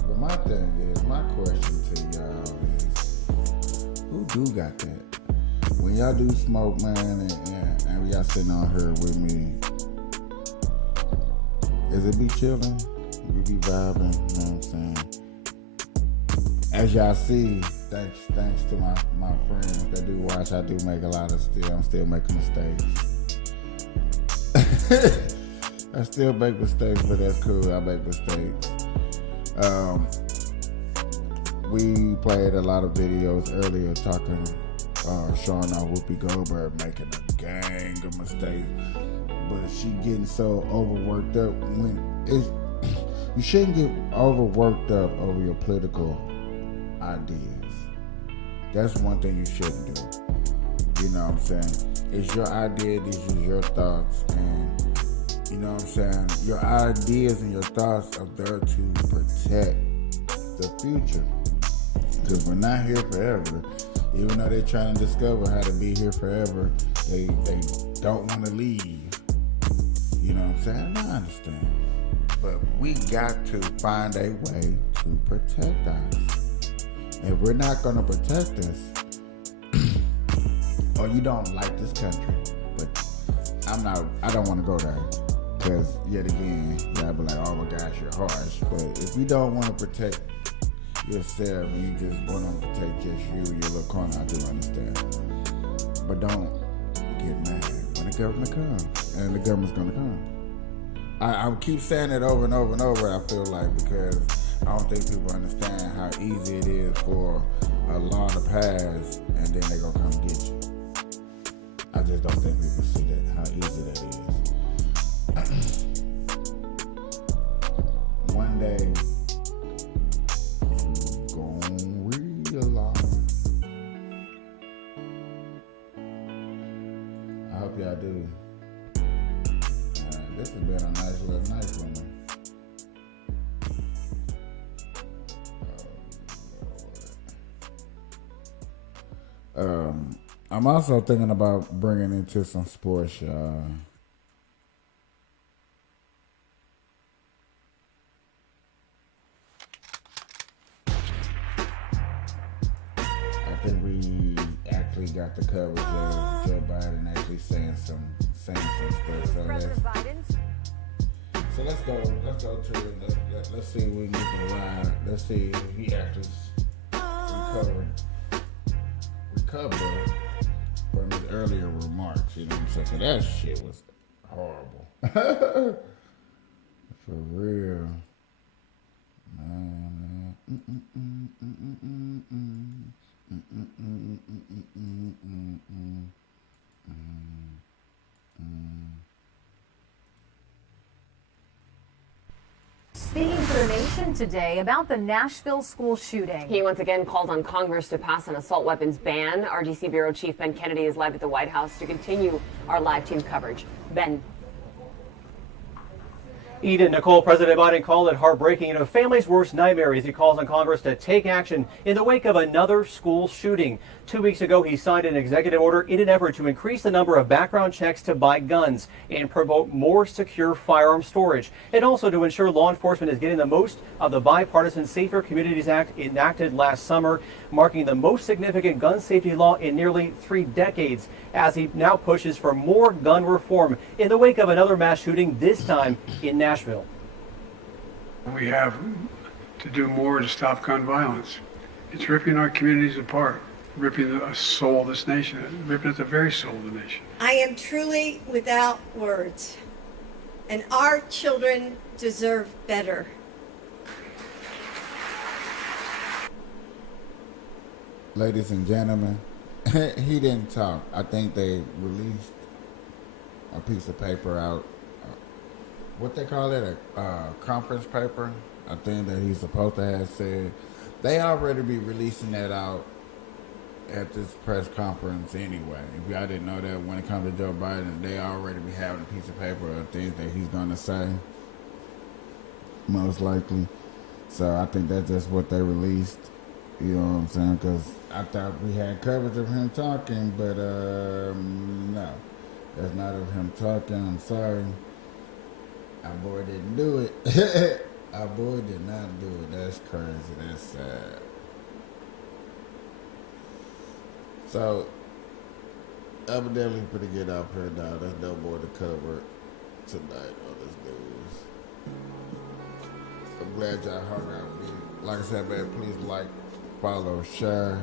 but my thing is, my question to y'all is, who do got that? When y'all do smoke, man, and y'all sitting on here with me, is it be chilling? We be vibing, you know what I'm saying? As y'all see, thanks to my friends that do watch, I do make a lot of I'm still making mistakes. I still make mistakes, but that's cool, I make mistakes. We played a lot of videos earlier talking, showing off Whoopi Goldberg making a gang of mistakes. But she getting so overworked up when you shouldn't get overworked up over your political ideas. That's one thing you shouldn't do. You know what I'm saying? It's your idea, these are your thoughts, and you know what I'm saying? Your ideas and your thoughts are there to protect the future. Because we're not here forever. Even though they're trying to discover how to be here forever, they don't want to leave. You know what I'm saying? I understand. But we got to find a way to protect us. If we're not going to protect us, or you don't like this country, but I don't want to go there. Because yet again, y'all be like, oh my gosh, you're harsh. But if you don't want to protect yourself, you just want to protect just you, your little corner, I do understand. But don't get mad when the government comes, and the government's gonna come. I keep saying it over and over and over, I feel like, because I don't think people understand how easy it is for a law to pass, and then they gonna come get you. I just don't think people see that, how easy that is. One day, you're gonna realize. I hope y'all do. This has been a nice little night for me. I'm also thinking about bringing into some sports, y'all. I think we actually got the coverage of Joe Biden actually saying some stuff. So let's go to it. Let's see if we can get the ride. Let's see if he actually recovered from his earlier remarks. You know what I'm saying? So that shit was horrible. For real. Speaking to the nation today about the Nashville school shooting. He once again called on Congress to pass an assault weapons ban. Our DC Bureau Chief Ben Kennedy is live at the White House to continue our live team coverage. Ben. Eden, Nicole, President Biden called it heartbreaking and a family's worst nightmare as he calls on Congress to take action in the wake of another school shooting. 2 weeks ago, he signed an executive order in an effort to increase the number of background checks to buy guns and promote more secure firearm storage, and also to ensure law enforcement is getting the most of the bipartisan Safer Communities Act enacted last summer, marking the most significant gun safety law in nearly 3 decades, as he now pushes for more gun reform in the wake of another mass shooting, this time in Nashville. We have to do more to stop gun violence. It's ripping our communities apart, ripping the soul of this nation, ripping at the very soul of the nation. I am truly without words, and our children deserve better. Ladies and gentlemen, he didn't talk. I think they released a piece of paper out. What they call it, a conference paper. I think that he's supposed to have said. They already be releasing that out at this press conference anyway. If y'all didn't know that, when it comes to Joe Biden, they already be having a piece of paper of things that he's gonna say, most likely. So I think that's just what they released. You know what I'm saying? Because I thought we had coverage of him talking, but no, that's not of him talking. I'm sorry. Our boy didn't do it. Our boy did not do it. That's crazy. That's sad. So, evidently pretty good out here now. That's no more to cover tonight on this news. I'm glad y'all hung out with me. Like I said, man, please like, follow, share.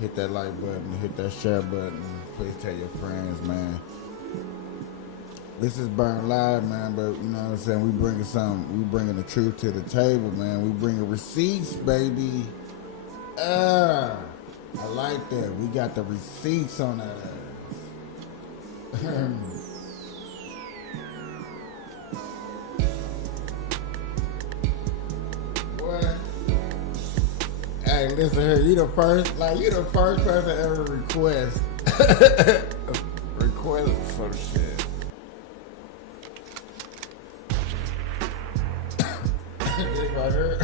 Hit that like button, hit that share button. Please tell your friends, man. This is Burn Live, man, but you know what I'm saying? We bringing the truth to the table, man. We bringing receipts, baby. I like that. We got the receipts on that ass. What? Hey, listen here. You the first person to ever request some shit. This right here.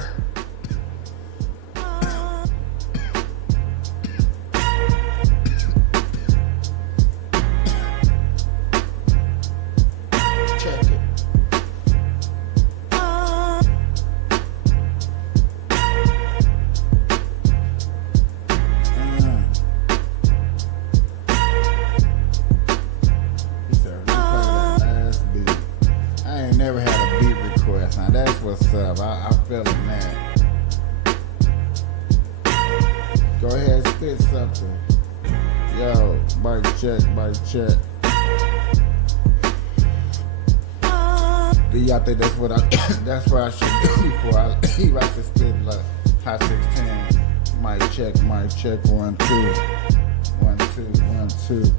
Check it. He said, replay that last beat. I ain't never had a beat request. Now that's what's up. I feel it, man. Go ahead, spit something. Yo, mic check, mic check. Do y'all think that's what I should do before I leave? I should spit like hot 16. Mic check, 1 2. 1 2, 1 2.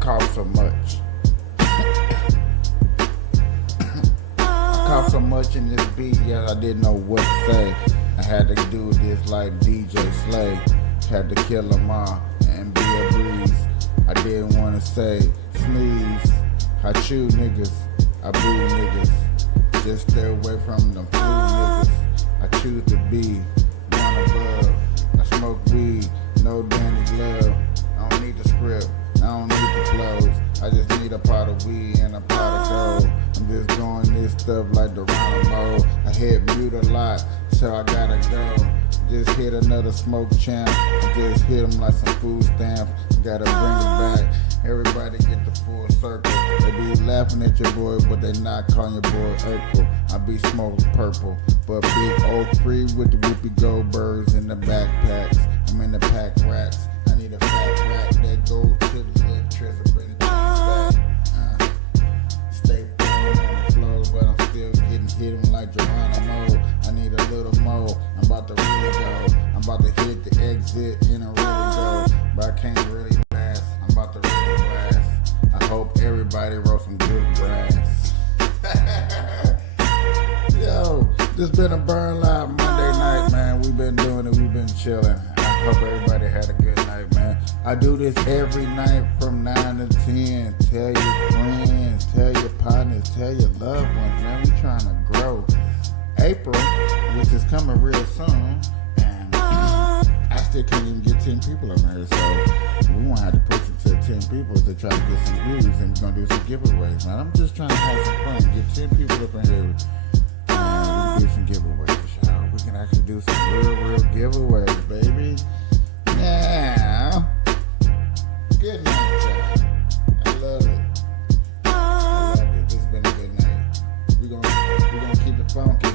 Cough so much. Cough so much in this beat, yeah, I didn't know what to say. I had to do this like DJ Slay. Had to kill them all and be a breeze. I didn't want to say sneeze. I chew niggas, I boo niggas. Just stay away from them flu niggas. I choose to be one above. I smoke weed, no Danny Glove. I don't need the script. I don't need the flows. I just need a pot of weed and a pot of gold. I'm just doing this stuff like the Geronimo. I hit mute a lot, so I gotta go. Just hit another smoke champ. I just hit them like some food stamps. Gotta bring it back. Everybody get the full circle. They be laughing at your boy, but they not calling your boy Urkel. I be smoking purple, but big 03 with the whoopee Goldbergs in the backpacks. I'm in the pack rats. I need a fat rat that goes to the little trips and bring the cheese back. Stay firm on the flow, but I'm still getting hit like Geronimo. I need a little more. I'm about to really go. I'm about to hit the exit and I really go, but I can't really last. I'm about to really blast. I hope everybody wrote some good grass. Yo, this been a Burn Live Monday night, man. We've been doing it. We've been chilling. I hope everybody had a good night, man. I do this every night from 9 to 10. Tell your friends, tell your partners, tell your loved ones, man, we trying to grow. April, which is coming real soon, and I still can't even get 10 people up here, so we won't have to push it to 10 people to try to get some views, and we're going to do some giveaways, man. I'm just trying to have some fun, get 10 people up in here, and do some giveaways, y'all. We can actually do some real giveaways, baby. Yeah. Good night, y'all. I love it. I love it. This has been a good night. We're gonna keep it funky.